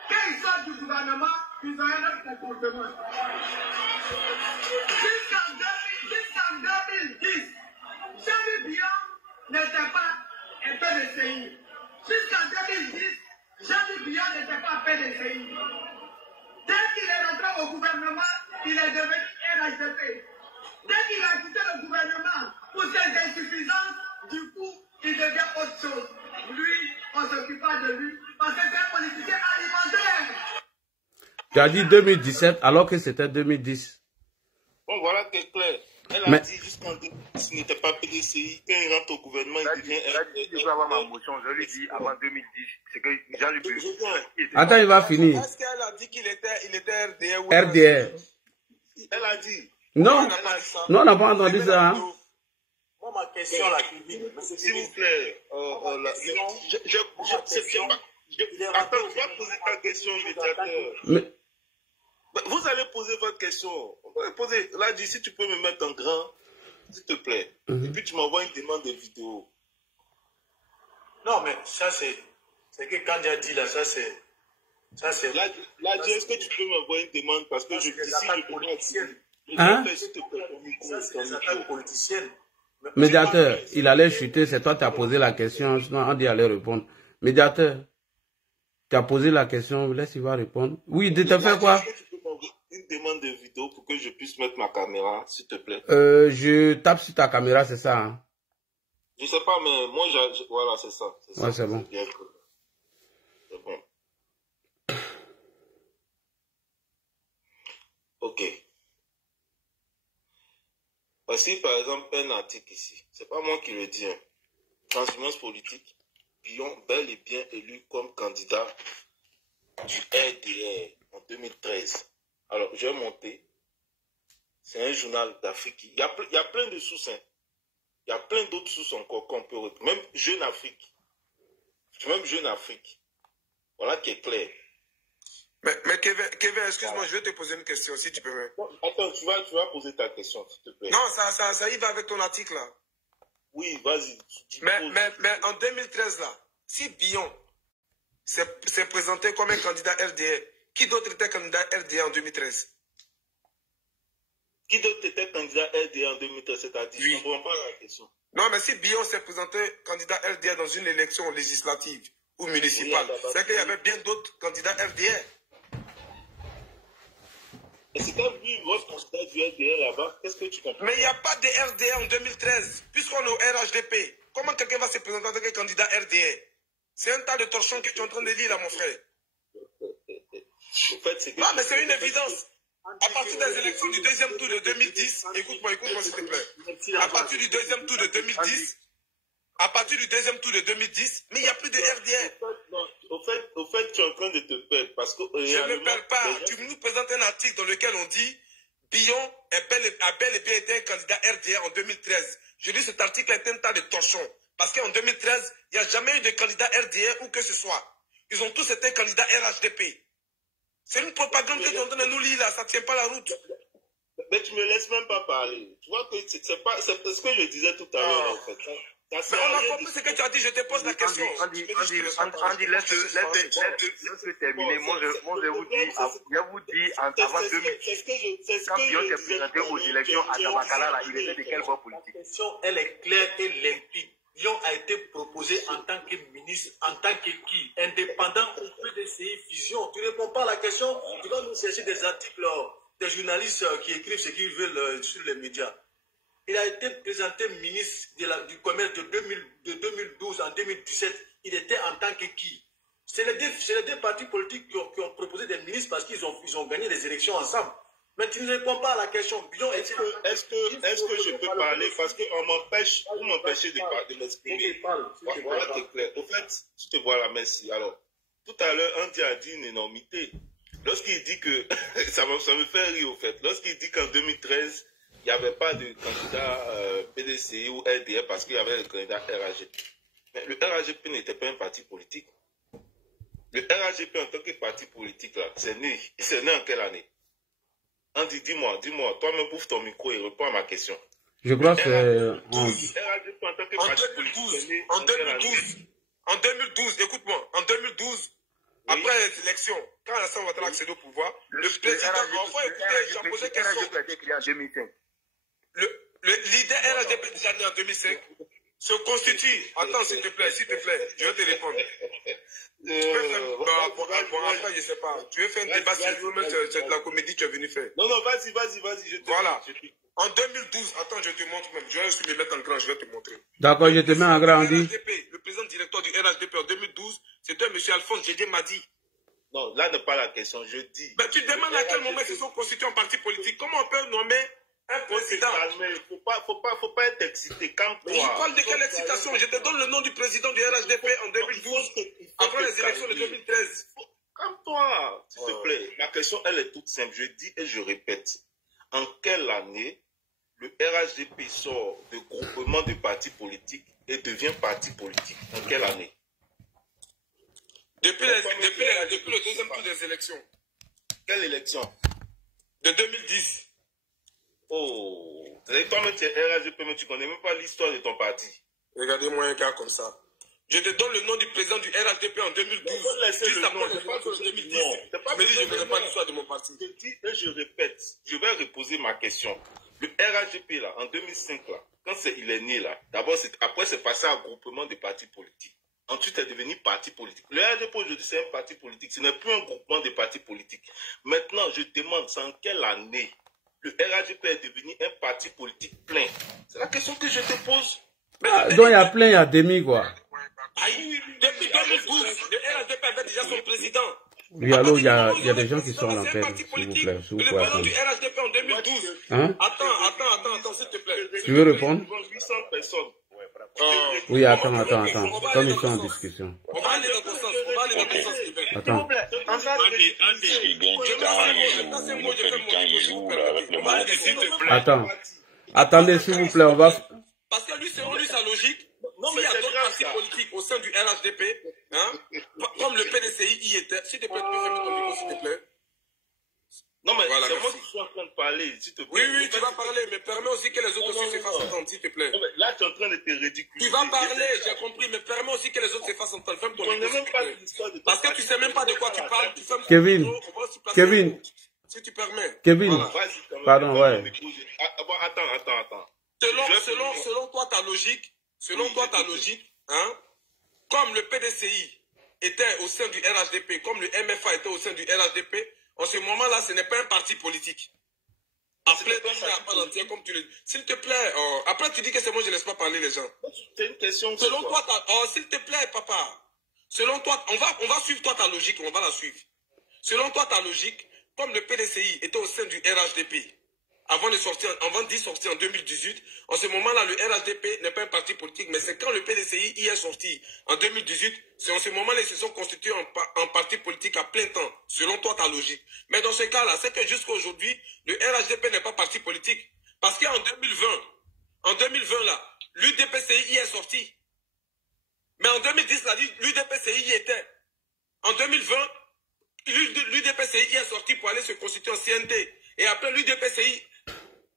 Quand ils sortent du gouvernement, ils ont un autre comportement. Jusqu'en 2010, Charlie Bion n'était pas un PDCI. Jusqu'en 2010, Charlie Bion n'était pas un PDCI. Dès qu'il est rentré au gouvernement, il est devenu RHDP. Dès qu'il a quitté le gouvernement pour ses insuffisances, du coup, il devient autre chose. Lui, on ne s'occupe pas de lui parce que c'est un politicien alimentaire. Tu as dit 2017 alors que c'était 2010. Bon, voilà, c'est clair. Elle a dit jusqu'en 2010, il n'était pas PDCI. Quand il rentre au gouvernement, il devient RDR. Je peux avoir ma motion. Je lui dis avant 2010. C'est que Jean-Luc. Attends, il va finir. Est-ce qu'elle a dit qu'il était RDR ou RDR. Elle a dit. Non, non, on n'a pas entendu ça. Hein. Moi, ma question là, s'il vous plaît, attends, je vais poser ta question, médiateur. Vous allez poser votre question. Là, dis, si tu peux me mettre en grand, s'il te plaît. Et puis tu m'envoies une demande de vidéo. Non, mais ça, c'est que quand il a dit là, ça, c'est. Là, dis, est-ce que tu peux m'envoyer une demande parce que je dis si je peux pas. Hein? Ça, c'est des attaques politiciennes. Médiateur, il allait chuter, c'est toi qui as posé la question, sinon Andy allait répondre. Médiateur, tu as posé la question, laisse il va répondre. Oui, de te faire quoi? Une demande de vidéo pour que je puisse mettre ma caméra, s'il te plaît. Je tape sur ta caméra, c'est ça, hein? Je sais pas, mais moi, voilà, c'est ça. Ouais, c'est bon. C'est bon. Ok. Voici par exemple un article ici. C'est pas moi qui le dis. Hein. Transhumance politique. Bion bel et bien élu comme candidat du RDR en 2013. Alors, je vais monter. C'est un journal d'Afrique. Il y a plein de sources. Hein. Il y a plein d'autres sources encore qu'on peut retrouver. Même Jeune Afrique. Même Jeune Afrique. Voilà qui est clair. Mais Kevin, excuse-moi, je vais te poser une question, si tu peux me... Attends, tu vas poser ta question, s'il te plaît. Non, ça y va avec ton article, là. Oui, vas-y. Mais en 2013, là, si Bion s'est présenté comme un candidat RDR, qui d'autre était candidat RDR en 2013? Qui d'autre était candidat RDR en 2013, c'est-à-dire? Je ne comprends pas la question. Non, mais si Bion s'est présenté candidat RDR dans une élection législative ou municipale, c'est qu'il y avait bien d'autres candidats RDR. Et c'est quand lui, votre candidat du RDR là-bas, qu'est-ce que tu comprends? Mais il n'y a pas de RDR en 2013, puisqu'on est au RHDP. Comment quelqu'un va se présenter en tant que candidat RDR? C'est un tas de torchons que tu es en train de lire là, mon frère. En fait, non, mais c'est une évidence. À partir des élections du deuxième tour de 2010, écoute-moi s'il te plaît. À partir du deuxième tour de 2010, mais il n'y a plus de RDR. Au fait, tu es en train de te perdre parce que... Je ne me perds pas. Tu nous présentes un article dans lequel on dit Bion a bel et bien été un candidat RDR en 2013. Je dis cet article est un tas de torchons. Parce qu'en 2013, il n'y a jamais eu de candidat RDR ou que ce soit. Ils ont tous été candidats RHDP. C'est une propagande que tu es en train de nous lire là, ça ne tient pas la route. Mais tu ne me laisses même pas parler. Tu vois que c'est ce que je disais tout à l'heure en fait. Mais on a compris ce que tu as dit, je te pose la question. Andy, laisse-le terminer. Moi, je vous dis, avant 2000, quand Bion s'est présenté aux élections à Tabakala, il était de quel bord politique? La question, elle est claire et limpide. Bion a été proposé en tant que ministre, en tant que qui? Indépendant au PDCI Fusion. Tu ne réponds pas à la question, tu vas nous chercher des articles, des journalistes qui écrivent ce qu'ils veulent sur les médias. Il a été présenté ministre du commerce de 2012 en 2017. Il était en tant que qui? C'est les deux partis politiques qui ont proposé des ministres parce qu'ils ont gagné les élections ensemble. Mais tu ne réponds pas à la question. Est-ce que je peux parler? Parce que vous m'empêchez de m'exprimer. Voilà, c'est clair. Au fait, je te vois là, merci. Alors, tout à l'heure, Andy a dit une énormité. Lorsqu'il dit que, ça me fait rire au fait, lorsqu'il dit qu'en 2013, il n'y avait pas de candidat PDCI ou RDR parce qu'il y avait le candidat RAGP. Mais le RAGP n'était pas un parti politique. Le RAGP en tant que parti politique, là, c'est né en quelle année? Andy, dis-moi, toi-même bouffe ton micro et réponds à ma question. Je crois que c'est en 2012, écoute-moi, en 2012, après les élections, quand Alassane Ouattara a accédé au pouvoir, le président, enfin écoutez, j'ai posé une question. Le leader RHDP déjà né en 2005 se constitue. Attends, s'il te plaît, je vais te répondre. Après, je sais pas. Tu veux faire un débat sur la comédie que tu es venu faire? Non, vas-y. Voilà. En 2012, attends, je te montre même. Je vais me mettre en grand, je vais te montrer. D'accord, je te mets en grand. Le président directeur du RHDP en 2012, c'était M. Alphonse Djedje Madi. Non, là n'est pas la question, je dis. Ben, tu demandes à quel moment ils se sont constitués en parti politique. Comment on peut nommer un président? Faut pas être excité. Calme-toi. Mais je parle de quelle excitation? Je te donne le nom du président du RHDP en 2012, avant les élections de 2013. Calme-toi, s'il te plaît. Ma question, elle est toute simple. Je dis et je répète. En quelle année le RHDP sort de groupement de partis politiques et devient parti politique? En quelle année? Depuis le deuxième tour des élections. Quelle élection? De 2010. Oh, toi-même tu es RHDP, mais tu ne connais même pas l'histoire de ton parti. Regardez-moi un cas comme ça. Je te donne le nom du président du RHDP en 2012. Juste après le vote en 2010. Mais je ne connais pas l'histoire de mon parti. Je dis et je répète, je vais reposer ma question. Le RHDP, là, en 2005, là, quand il est né, là, d'abord, après, c'est passé à un groupement de partis politiques. Ensuite, c'est devenu parti politique. Le RHDP, aujourd'hui, c'est un parti politique. Ce n'est plus un groupement de partis politiques. Maintenant, je demande, c'est en quelle année le RHDP est devenu un parti politique plein? C'est la question que je te pose. Donc, il y a plein, il y a demi, quoi. Depuis 2012, le RHDP avait déjà son président. Oui, alors, il y a des gens qui sont en peine, s'il vous plaît. Le président du RHDP en 2012. Hein? Attends, s'il te plaît. Tu veux répondre? 800 personnes. Oui, attends. Comme ils sont en discussion. On va aller dans ton sens, Attends. Attends. Attendez, s'il vous plaît, on va... Parce que lui, selon lui, sa logique, s'il y a d'autres partis politiques au sein du RHDP, hein, comme le PDCI y était, s'il te plaît, tu peux fermer ton micro, s'il te plaît. Non, mais voilà, c'est moi qui suis en train de parler, s'il te plaît. Oui, tu vas parler, mais permets aussi que les autres aussi se fassent entendre, s'il te plaît. Non, mais là, tu es en train de te ridiculiser. Tu vas parler, j'ai compris, mais permets aussi que les autres se fassent entendre. Ferme ton micro. Parce que tu sais même pas de quoi tu parles, tu fermes ton micro. Kevin. Si tu permets. Kevin. Voilà. Pardon, ouais. Attends. Selon toi, ta logique, hein, comme le PDCI était au sein du RHDP, comme le MFA était au sein du RHDP, en ce moment-là, ce n'est pas un parti politique. Appelez à part entière, comme tu le dis. S'il te plaît, après tu dis que c'est moi, je ne laisse pas parler les gens. C'est une question. Selon toi, s'il te plaît, papa. Selon toi, on va suivre toi ta logique, on va la suivre. Selon toi, ta logique, comme le PDCI était au sein du RHDP, avant d'y sortir en 2018, en ce moment-là, le RHDP n'est pas un parti politique, mais c'est quand le PDCI y est sorti en 2018, c'est en ce moment-là ils se sont constitués en parti politique à plein temps, selon toi ta logique. Mais dans ce cas-là, c'est que jusqu'à aujourd'hui, le RHDP n'est pas parti politique. Parce qu'en 2020 là, l'UDPCI y est sorti. Mais en 2010, l'UDPCI y était. En 2020, l'UDPCI y est sorti pour aller se constituer en CND. Et après, l'UDPCI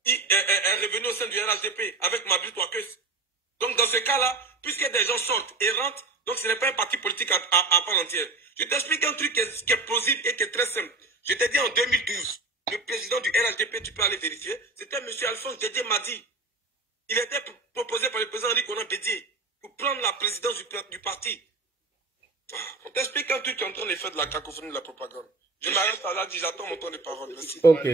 est revenu au sein du RHDP avec Mabli Touakeus. Donc dans ce cas-là, puisque des gens sortent et rentrent, donc ce n'est pas un parti politique à part entière. Je t'explique un truc qui est plausible et qui est très simple. Je t'ai dit en 2012, le président du RHDP, tu peux aller vérifier, c'était M. Alphonse Dédé Madi. Il était proposé par le président Henri Konan Bédié pour prendre la présidence du parti. On t'explique un truc qui est en train de faire de la cacophonie de la propagande. Je m'arrête à là, j'attends mon temps de parole. Merci. Ok.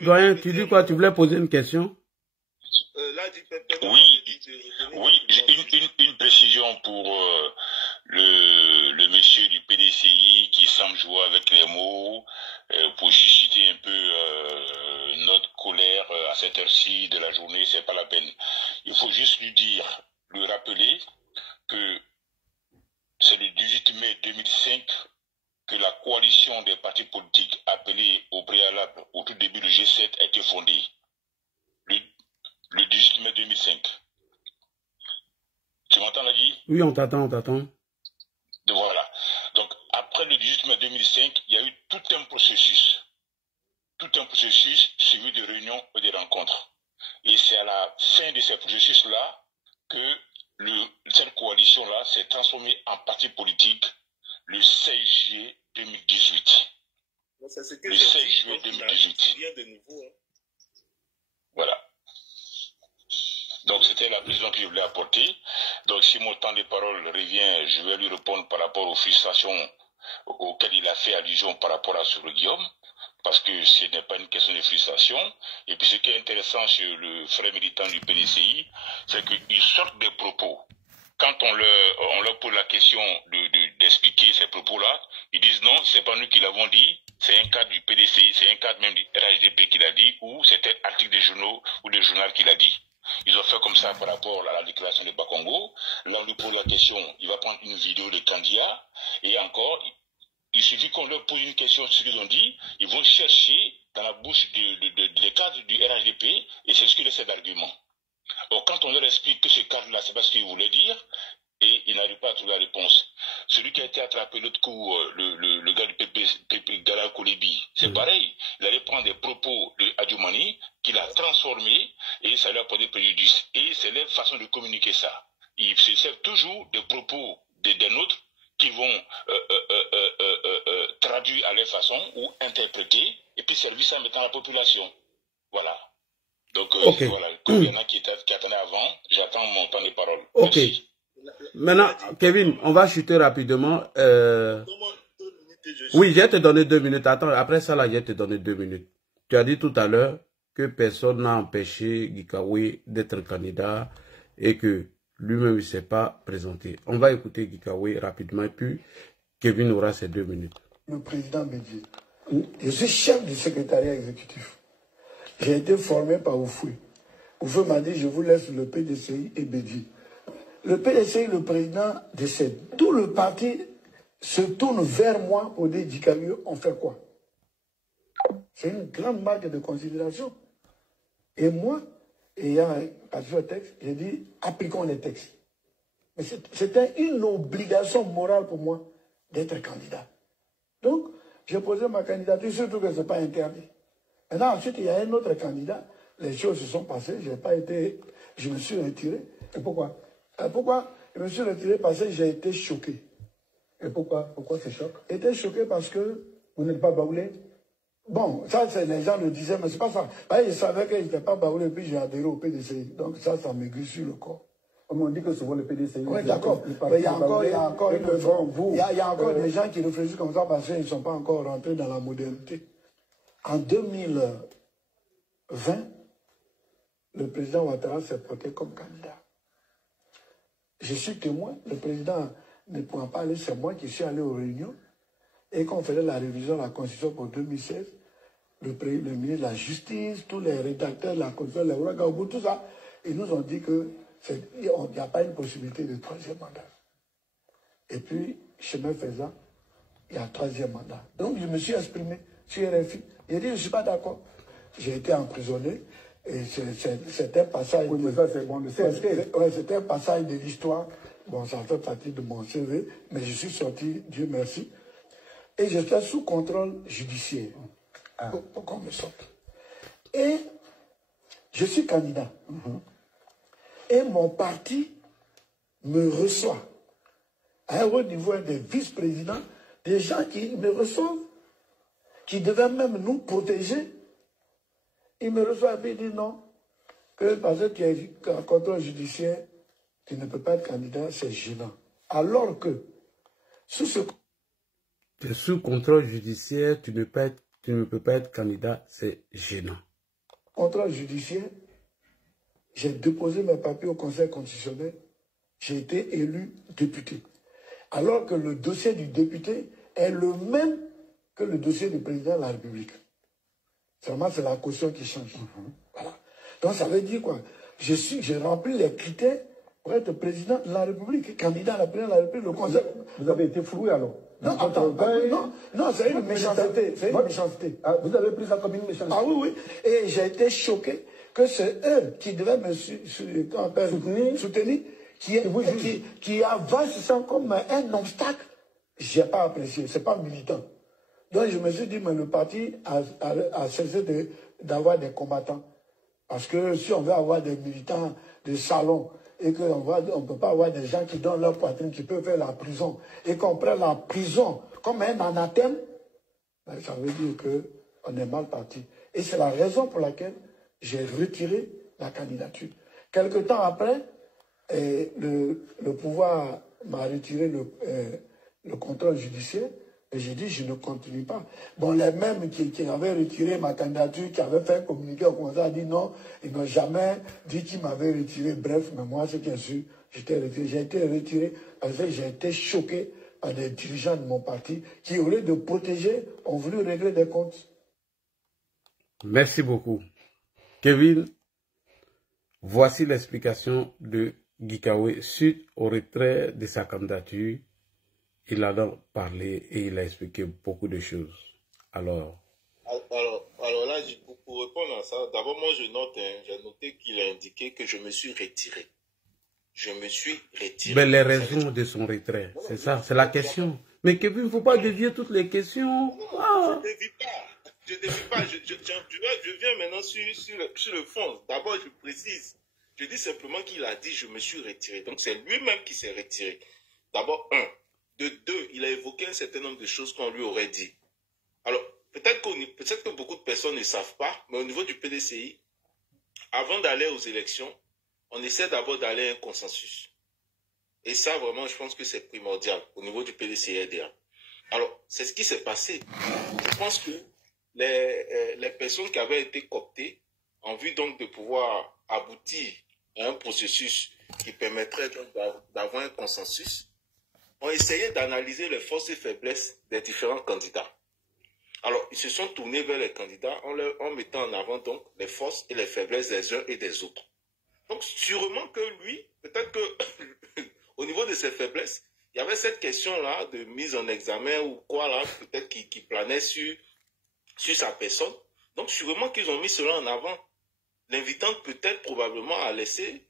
Doyen, tu dis quoi? Tu voulais poser une question? Oui, une précision pour le monsieur du PDCI qui semble jouer avec les mots pour susciter un peu notre colère à cette heure-ci de la journée, c'est pas la peine. Il faut juste lui rappeler que c'est le 18 mai 2005 que la coalition des partis politiques appelée au préalable au tout début du G7 a été fondée. Le 18 mai 2005. Tu m'entends, Nagui? Oui, on t'attend, on t'attend. Voilà. Donc, après le 18 mai 2005, il y a eu tout un processus. Tout un processus suivi de réunions et de rencontres. Et c'est à la fin de ces processus-là que cette coalition-là s'est transformée en parti politique le 16 juillet 2018. Le 16 juillet 2018. Voilà. Donc c'était la précision que je voulais apporter. Donc si mon temps de parole revient, je vais lui répondre par rapport aux frustrations auxquelles il a fait allusion par rapport à Sœur Guillaume, parce que ce n'est pas une question de frustration. Et puis ce qui est intéressant chez le frère militant du PDCI, c'est qu'ils sortent des propos. Quand on leur pose la question d'expliquer ces propos-là, ils disent non, c'est pas nous qui l'avons dit, c'est un cadre du PDCI, c'est un cadre même du RHDP qui l'a dit, ou c'était un article des journaux ou des journaux qui l'a dit. Ils ont fait comme ça par rapport à la déclaration de Bakongo. Là, on lui pose la question, il va prendre une vidéo de candidat, et encore, il suffit qu'on leur pose une question sur ce qu'ils ont dit, ils vont chercher dans la bouche des cadres du RHDP, et c'est ce qui laisse d'argument. Or, quand on leur explique que ce cadre-là, c'est pas ce qu'il voulait dire, et ils n'arrivent pas à trouver la réponse. Celui qui a été attrapé l'autre coup, le gars du PP Gala Kolebi, c'est pareil. Il allait prendre des propos de Adjoumani, qu'il a transformé, et ça lui a porté préjudice. Et c'est leur façon de communiquer ça. Ils se servent toujours des propos des nôtres qui vont traduire à leur façon ou interpréter, et puis servir ça en mettant la population. Voilà. Donc, voilà, comme il y en a qui attendaient avant, j'attends mon temps de parole. Ok. Merci. Maintenant, Kevin, on va chuter rapidement. Oui, je vais te donner 2 minutes. Attends, après ça, là, je vais te donner 2 minutes. Tu as dit tout à l'heure que personne n'a empêché Gikawe d'être candidat et que lui-même ne s'est pas présenté. On va écouter Gikawe rapidement et puis Kevin aura ses 2 minutes. Le président Bédié, je suis chef du secrétariat exécutif. J'ai été formé par Oufoué. Oufoué m'a dit, je vous laisse le PDCI et Bédié. Le PDCI, le président décède. Tout le parti se tourne vers moi pour dire, Gikawe, on fait quoi? C'est une grande marque de considération. Et moi, ayant passé le texte, j'ai dit, appliquons les textes. Mais c'était une obligation morale pour moi d'être candidat. Donc, j'ai posé ma candidature, surtout que ce n'est pas interdit. Maintenant, ensuite, il y a un autre candidat. Les choses se sont passées. Je me suis retiré. Et pourquoi? Pourquoi je me suis retiré? Parce que j'ai été choqué. Et pourquoi? Pourquoi ce choc? J'ai été choqué parce que vous n'êtes pas baoulé. Bon, ça, les gens le disaient, mais c'est pas ça. Je savais qu'il n'était pas baoulé, puis j'ai adhéré au PDCI. Donc ça me glisse sur le corps. Comme on dit que souvent le PDCI... Oui, d'accord. Mais il y a encore des gens qui réfléchissent comme ça parce qu'ils ne sont pas encore rentrés dans la modernité. En 2020, le président Ouattara s'est porté comme candidat. Je suis témoin, le président ne pouvant pas aller, c'est moi qui suis allé aux réunions. Et quand on faisait la révision de la Constitution pour 2016, le ministre de la Justice, tous les rédacteurs de la Constitution, les Ouagaougou, tout ça, ils nous ont dit qu'il n'y a pas une possibilité de 3e mandat. Et puis, chemin faisant, il y a 3e mandat. Donc, je me suis exprimé sur RFI. J'ai dit, je ne suis pas d'accord. J'ai été emprisonné. Et c'est un passage... Oui, mais ça, c'est bon. C'était un passage de l'histoire. Bon, ça fait partie de mon CV, mais je suis sorti, Dieu merci. Et j'étais sous contrôle judiciaire pour qu'on me sorte. Et je suis candidat. Et mon parti me reçoit. À un haut niveau des vice-présidents, des gens qui me reçoivent, qui devaient même nous protéger. Ils me reçoivent et disent non, que parce que tu es en contrôle judiciaire, tu ne peux pas être candidat, c'est gênant. Alors que, sous contrôle judiciaire, tu ne peux pas être candidat, c'est gênant. Contrôle judiciaire, j'ai déposé mes papiers au Conseil constitutionnel, j'ai été élu député. Alors que le dossier du député est le même que le dossier du président de la République. Seulement, c'est la caution qui change. Voilà. Donc, ça veut dire quoi? J'ai rempli les critères pour être président de la République, candidat à la présidence de la République. Le Conseil... Vous avez été floué alors? Non, attends, non, c'est une méchanceté. C'est une méchanceté. Ah, vous avez pris ça comme une méchanceté? Ah oui. Et j'ai été choqué que c'est eux qui devaient me soutenir, qui avancent ça comme un obstacle. Je n'ai pas apprécié, ce n'est pas militant. Donc je me suis dit, mais le parti a cessé d'avoir des combattants. Parce que si on veut avoir des militants de salon, et qu'on ne peut pas avoir des gens qui donnent leur poitrine, qui peuvent faire la prison, et qu'on prenne la prison comme un anathème, ben, ça veut dire qu'on est mal parti. Et c'est la raison pour laquelle j'ai retiré la candidature. Quelque temps après, le pouvoir m'a retiré le contrôle judiciaire, et j'ai dit, je ne continue pas. Bon, les mêmes qui avaient retiré ma candidature, qui avaient fait un communiqué au conseil, a dit non, ils n'ont jamais dit qu'ils m'avaient retiré. Bref, mais moi, c'est bien sûr, j'ai été retiré parce que j'ai été choqué par des dirigeants de mon parti qui, au lieu de protéger, ont voulu régler des comptes. Merci beaucoup. Kevin, voici l'explication de Gikawe suite au retrait de sa candidature. Il a donc parlé et il a expliqué beaucoup de choses. Alors là, pour répondre à ça, d'abord, moi, j'ai noté qu'il a indiqué que je me suis retiré. Je me suis retiré. Mais les raisons de son retrait, c'est ça, c'est la question. Mais Kevin, il ne faut pas dévier toutes les questions. Je ne dévie pas. Je viens maintenant sur le fond. D'abord, je précise. Je dis simplement qu'il a dit je me suis retiré. Donc, c'est lui-même qui s'est retiré. D'abord, de deux, il a évoqué un certain nombre de choses qu'on lui aurait dit. Alors, peut-être que beaucoup de personnes ne savent pas, mais au niveau du PDCI, avant d'aller aux élections, on essaie d'abord d'aller à un consensus. Et ça, vraiment, je pense que c'est primordial au niveau du PDCI-RDA. Alors, c'est ce qui s'est passé. Je pense que les personnes qui avaient été cooptées, en vue donc de pouvoir aboutir à un processus qui permettrait d'avoir un consensus, ont essayé d'analyser les forces et faiblesses des différents candidats. Alors, ils se sont tournés vers les candidats en mettant en avant donc les forces et les faiblesses des uns et des autres. Donc, sûrement que lui, peut-être que au niveau de ses faiblesses, il y avait cette question-là de mise en examen ou quoi là, peut-être qui planait sur sa personne. Donc, sûrement qu'ils ont mis cela en avant, l'invitant peut-être probablement à laisser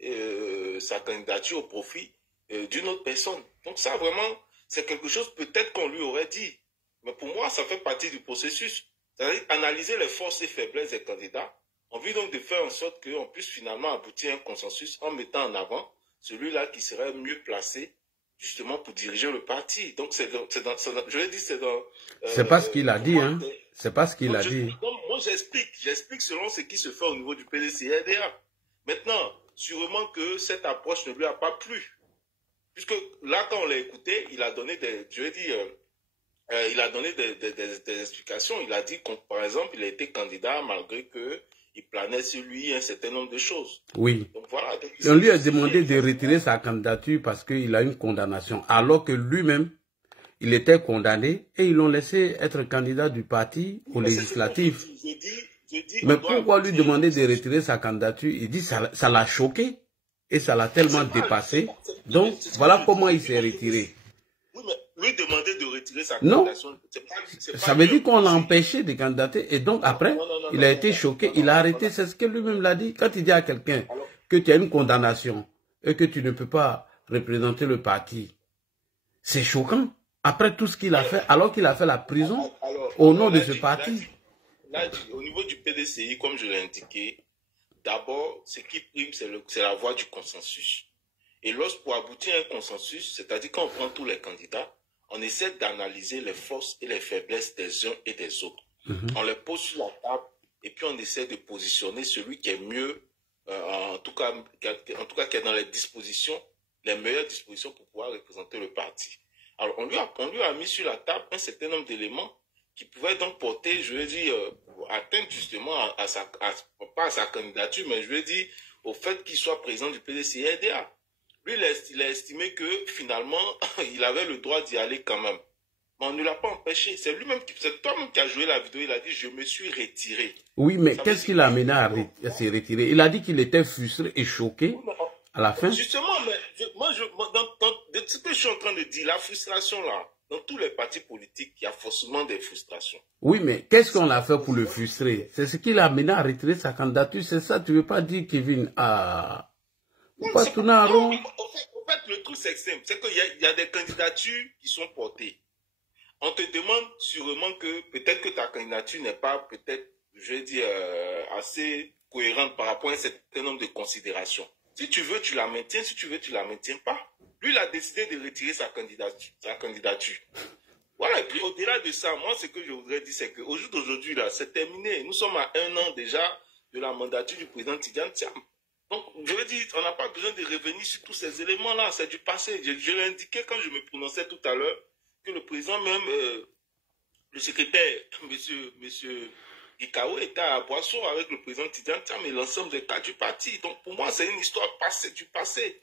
sa candidature au profit d'une autre personne. Donc ça, vraiment, c'est quelque chose peut-être qu'on lui aurait dit. Mais pour moi, ça fait partie du processus. C'est-à-dire analyser les forces et faiblesses des candidats, en vue donc de faire en sorte qu'on puisse finalement aboutir à un consensus en mettant en avant celui-là qui serait mieux placé justement pour diriger le parti. Donc je l'ai dit, c'est dans... c'est pas ce qu'il a dit, hein. C'est pas ce qu'il a dit. Moi, j'explique selon ce qui se fait au niveau du PDCI-RDA. Maintenant, sûrement que cette approche ne lui a pas plu. Puisque là, quand on l'a écouté, il a donné des explications. Il a dit que, par exemple, il a été candidat malgré qu'il planait sur lui un certain nombre de choses. Oui. Donc, voilà. On lui a demandé de retirer sa candidature parce qu'il a une condamnation. Alors que lui-même, il était condamné et ils l'ont laissé être candidat du parti aux législatives. Mais pourquoi lui demander de retirer sa candidature? Il dit que ça l'a choqué. Et ça l'a tellement dépassé. Donc, voilà comment il s'est retiré. Oui, mais lui demander de retirer sa candidature, non. Ça veut dire qu'on l'a empêché de candidater. Et donc, après, il a été choqué. Il a arrêté. C'est ce que lui-même l'a dit. Quand il dit à quelqu'un que tu as une condamnation et que tu ne peux pas représenter le parti, c'est choquant. Après tout ce qu'il a fait, alors qu'il a fait la prison au nom de ce parti. Là, au niveau du PDCI, comme je l'ai indiqué, d'abord, ce qui prime, c'est la voie du consensus. Et pour aboutir à un consensus, c'est-à-dire quand on prend tous les candidats, on essaie d'analyser les forces et les faiblesses des uns et des autres. On les pose sur la table et puis on essaie de positionner celui qui est mieux, en tout cas qui est dans les meilleures dispositions pour pouvoir représenter le parti. Alors on lui a mis sur la table un certain nombre d'éléments qui pouvaient donc porter, je veux dire, atteindre justement pas à sa candidature, mais je veux dire au fait qu'il soit président du PDCI-RDA. Lui, il a estimé que finalement, il avait le droit d'y aller quand même. Mais on ne l'a pas empêché. C'est toi-même qui as joué la vidéo. Il a dit, je me suis retiré. Oui, mais qu'est-ce qui l'a amené à se retirer? Il a dit qu'il était frustré et choqué à la fin. Justement, mais de ce que je suis en train de dire, la frustration là, dans tous les partis politiques, il y a forcément des frustrations. Oui, mais qu'est-ce qu'on a fait pour le frustrer? C'est ce qui l'a amené à retirer sa candidature. C'est ça, tu ne veux pas dire, Kevin, pas tourner en rond. En fait, le truc c'est simple, c'est qu'il y a des candidatures qui sont portées. On te demande sûrement que peut-être que ta candidature n'est pas peut-être, je vais dire, assez cohérente par rapport à un certain nombre de considérations. Si tu veux, tu la maintiens. Si tu veux, tu la maintiens pas. Lui, il a décidé de retirer sa candidature. Voilà, et puis au-delà de ça, moi, ce que je voudrais dire, c'est qu'au jour d'aujourd'hui, là, c'est terminé. Nous sommes à 1 an déjà de la mandature du président Tidjane Thiam. Donc, je veux dire, on n'a pas besoin de revenir sur tous ces éléments-là. C'est du passé. Je l'ai indiqué quand je me prononçais tout à l'heure que le président même, le secrétaire, monsieur Gikao, était à Boisson avec le président Tidjane Thiam et l'ensemble des cadres du parti. Donc, pour moi, c'est une histoire passée, du passé.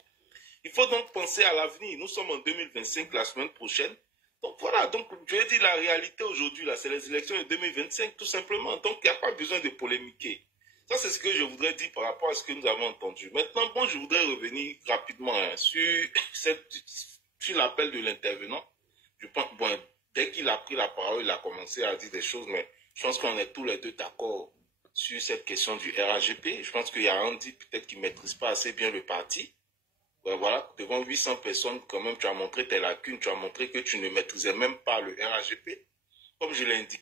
Il faut donc penser à l'avenir. Nous sommes en 2025, la semaine prochaine. Donc, voilà. Donc, je veux dire, la réalité aujourd'hui, là, c'est les élections de 2025, tout simplement. Donc, il n'y a pas besoin de polémiquer. Ça, c'est ce que je voudrais dire par rapport à ce que nous avons entendu. Maintenant, bon, je voudrais revenir rapidement sur l'appel de l'intervenant. Je pense, bon, dès qu'il a pris la parole, il a commencé à dire des choses, mais je pense qu'on est tous les deux d'accord sur cette question du RAGP. Je pense qu'il y a Andy, peut-être, qui ne maîtrise pas assez bien le parti. Voilà, devant 800 personnes, quand même, tu as montré tes lacunes, tu as montré que tu ne maîtrisais même pas le RAGP. Comme je l'ai indiqué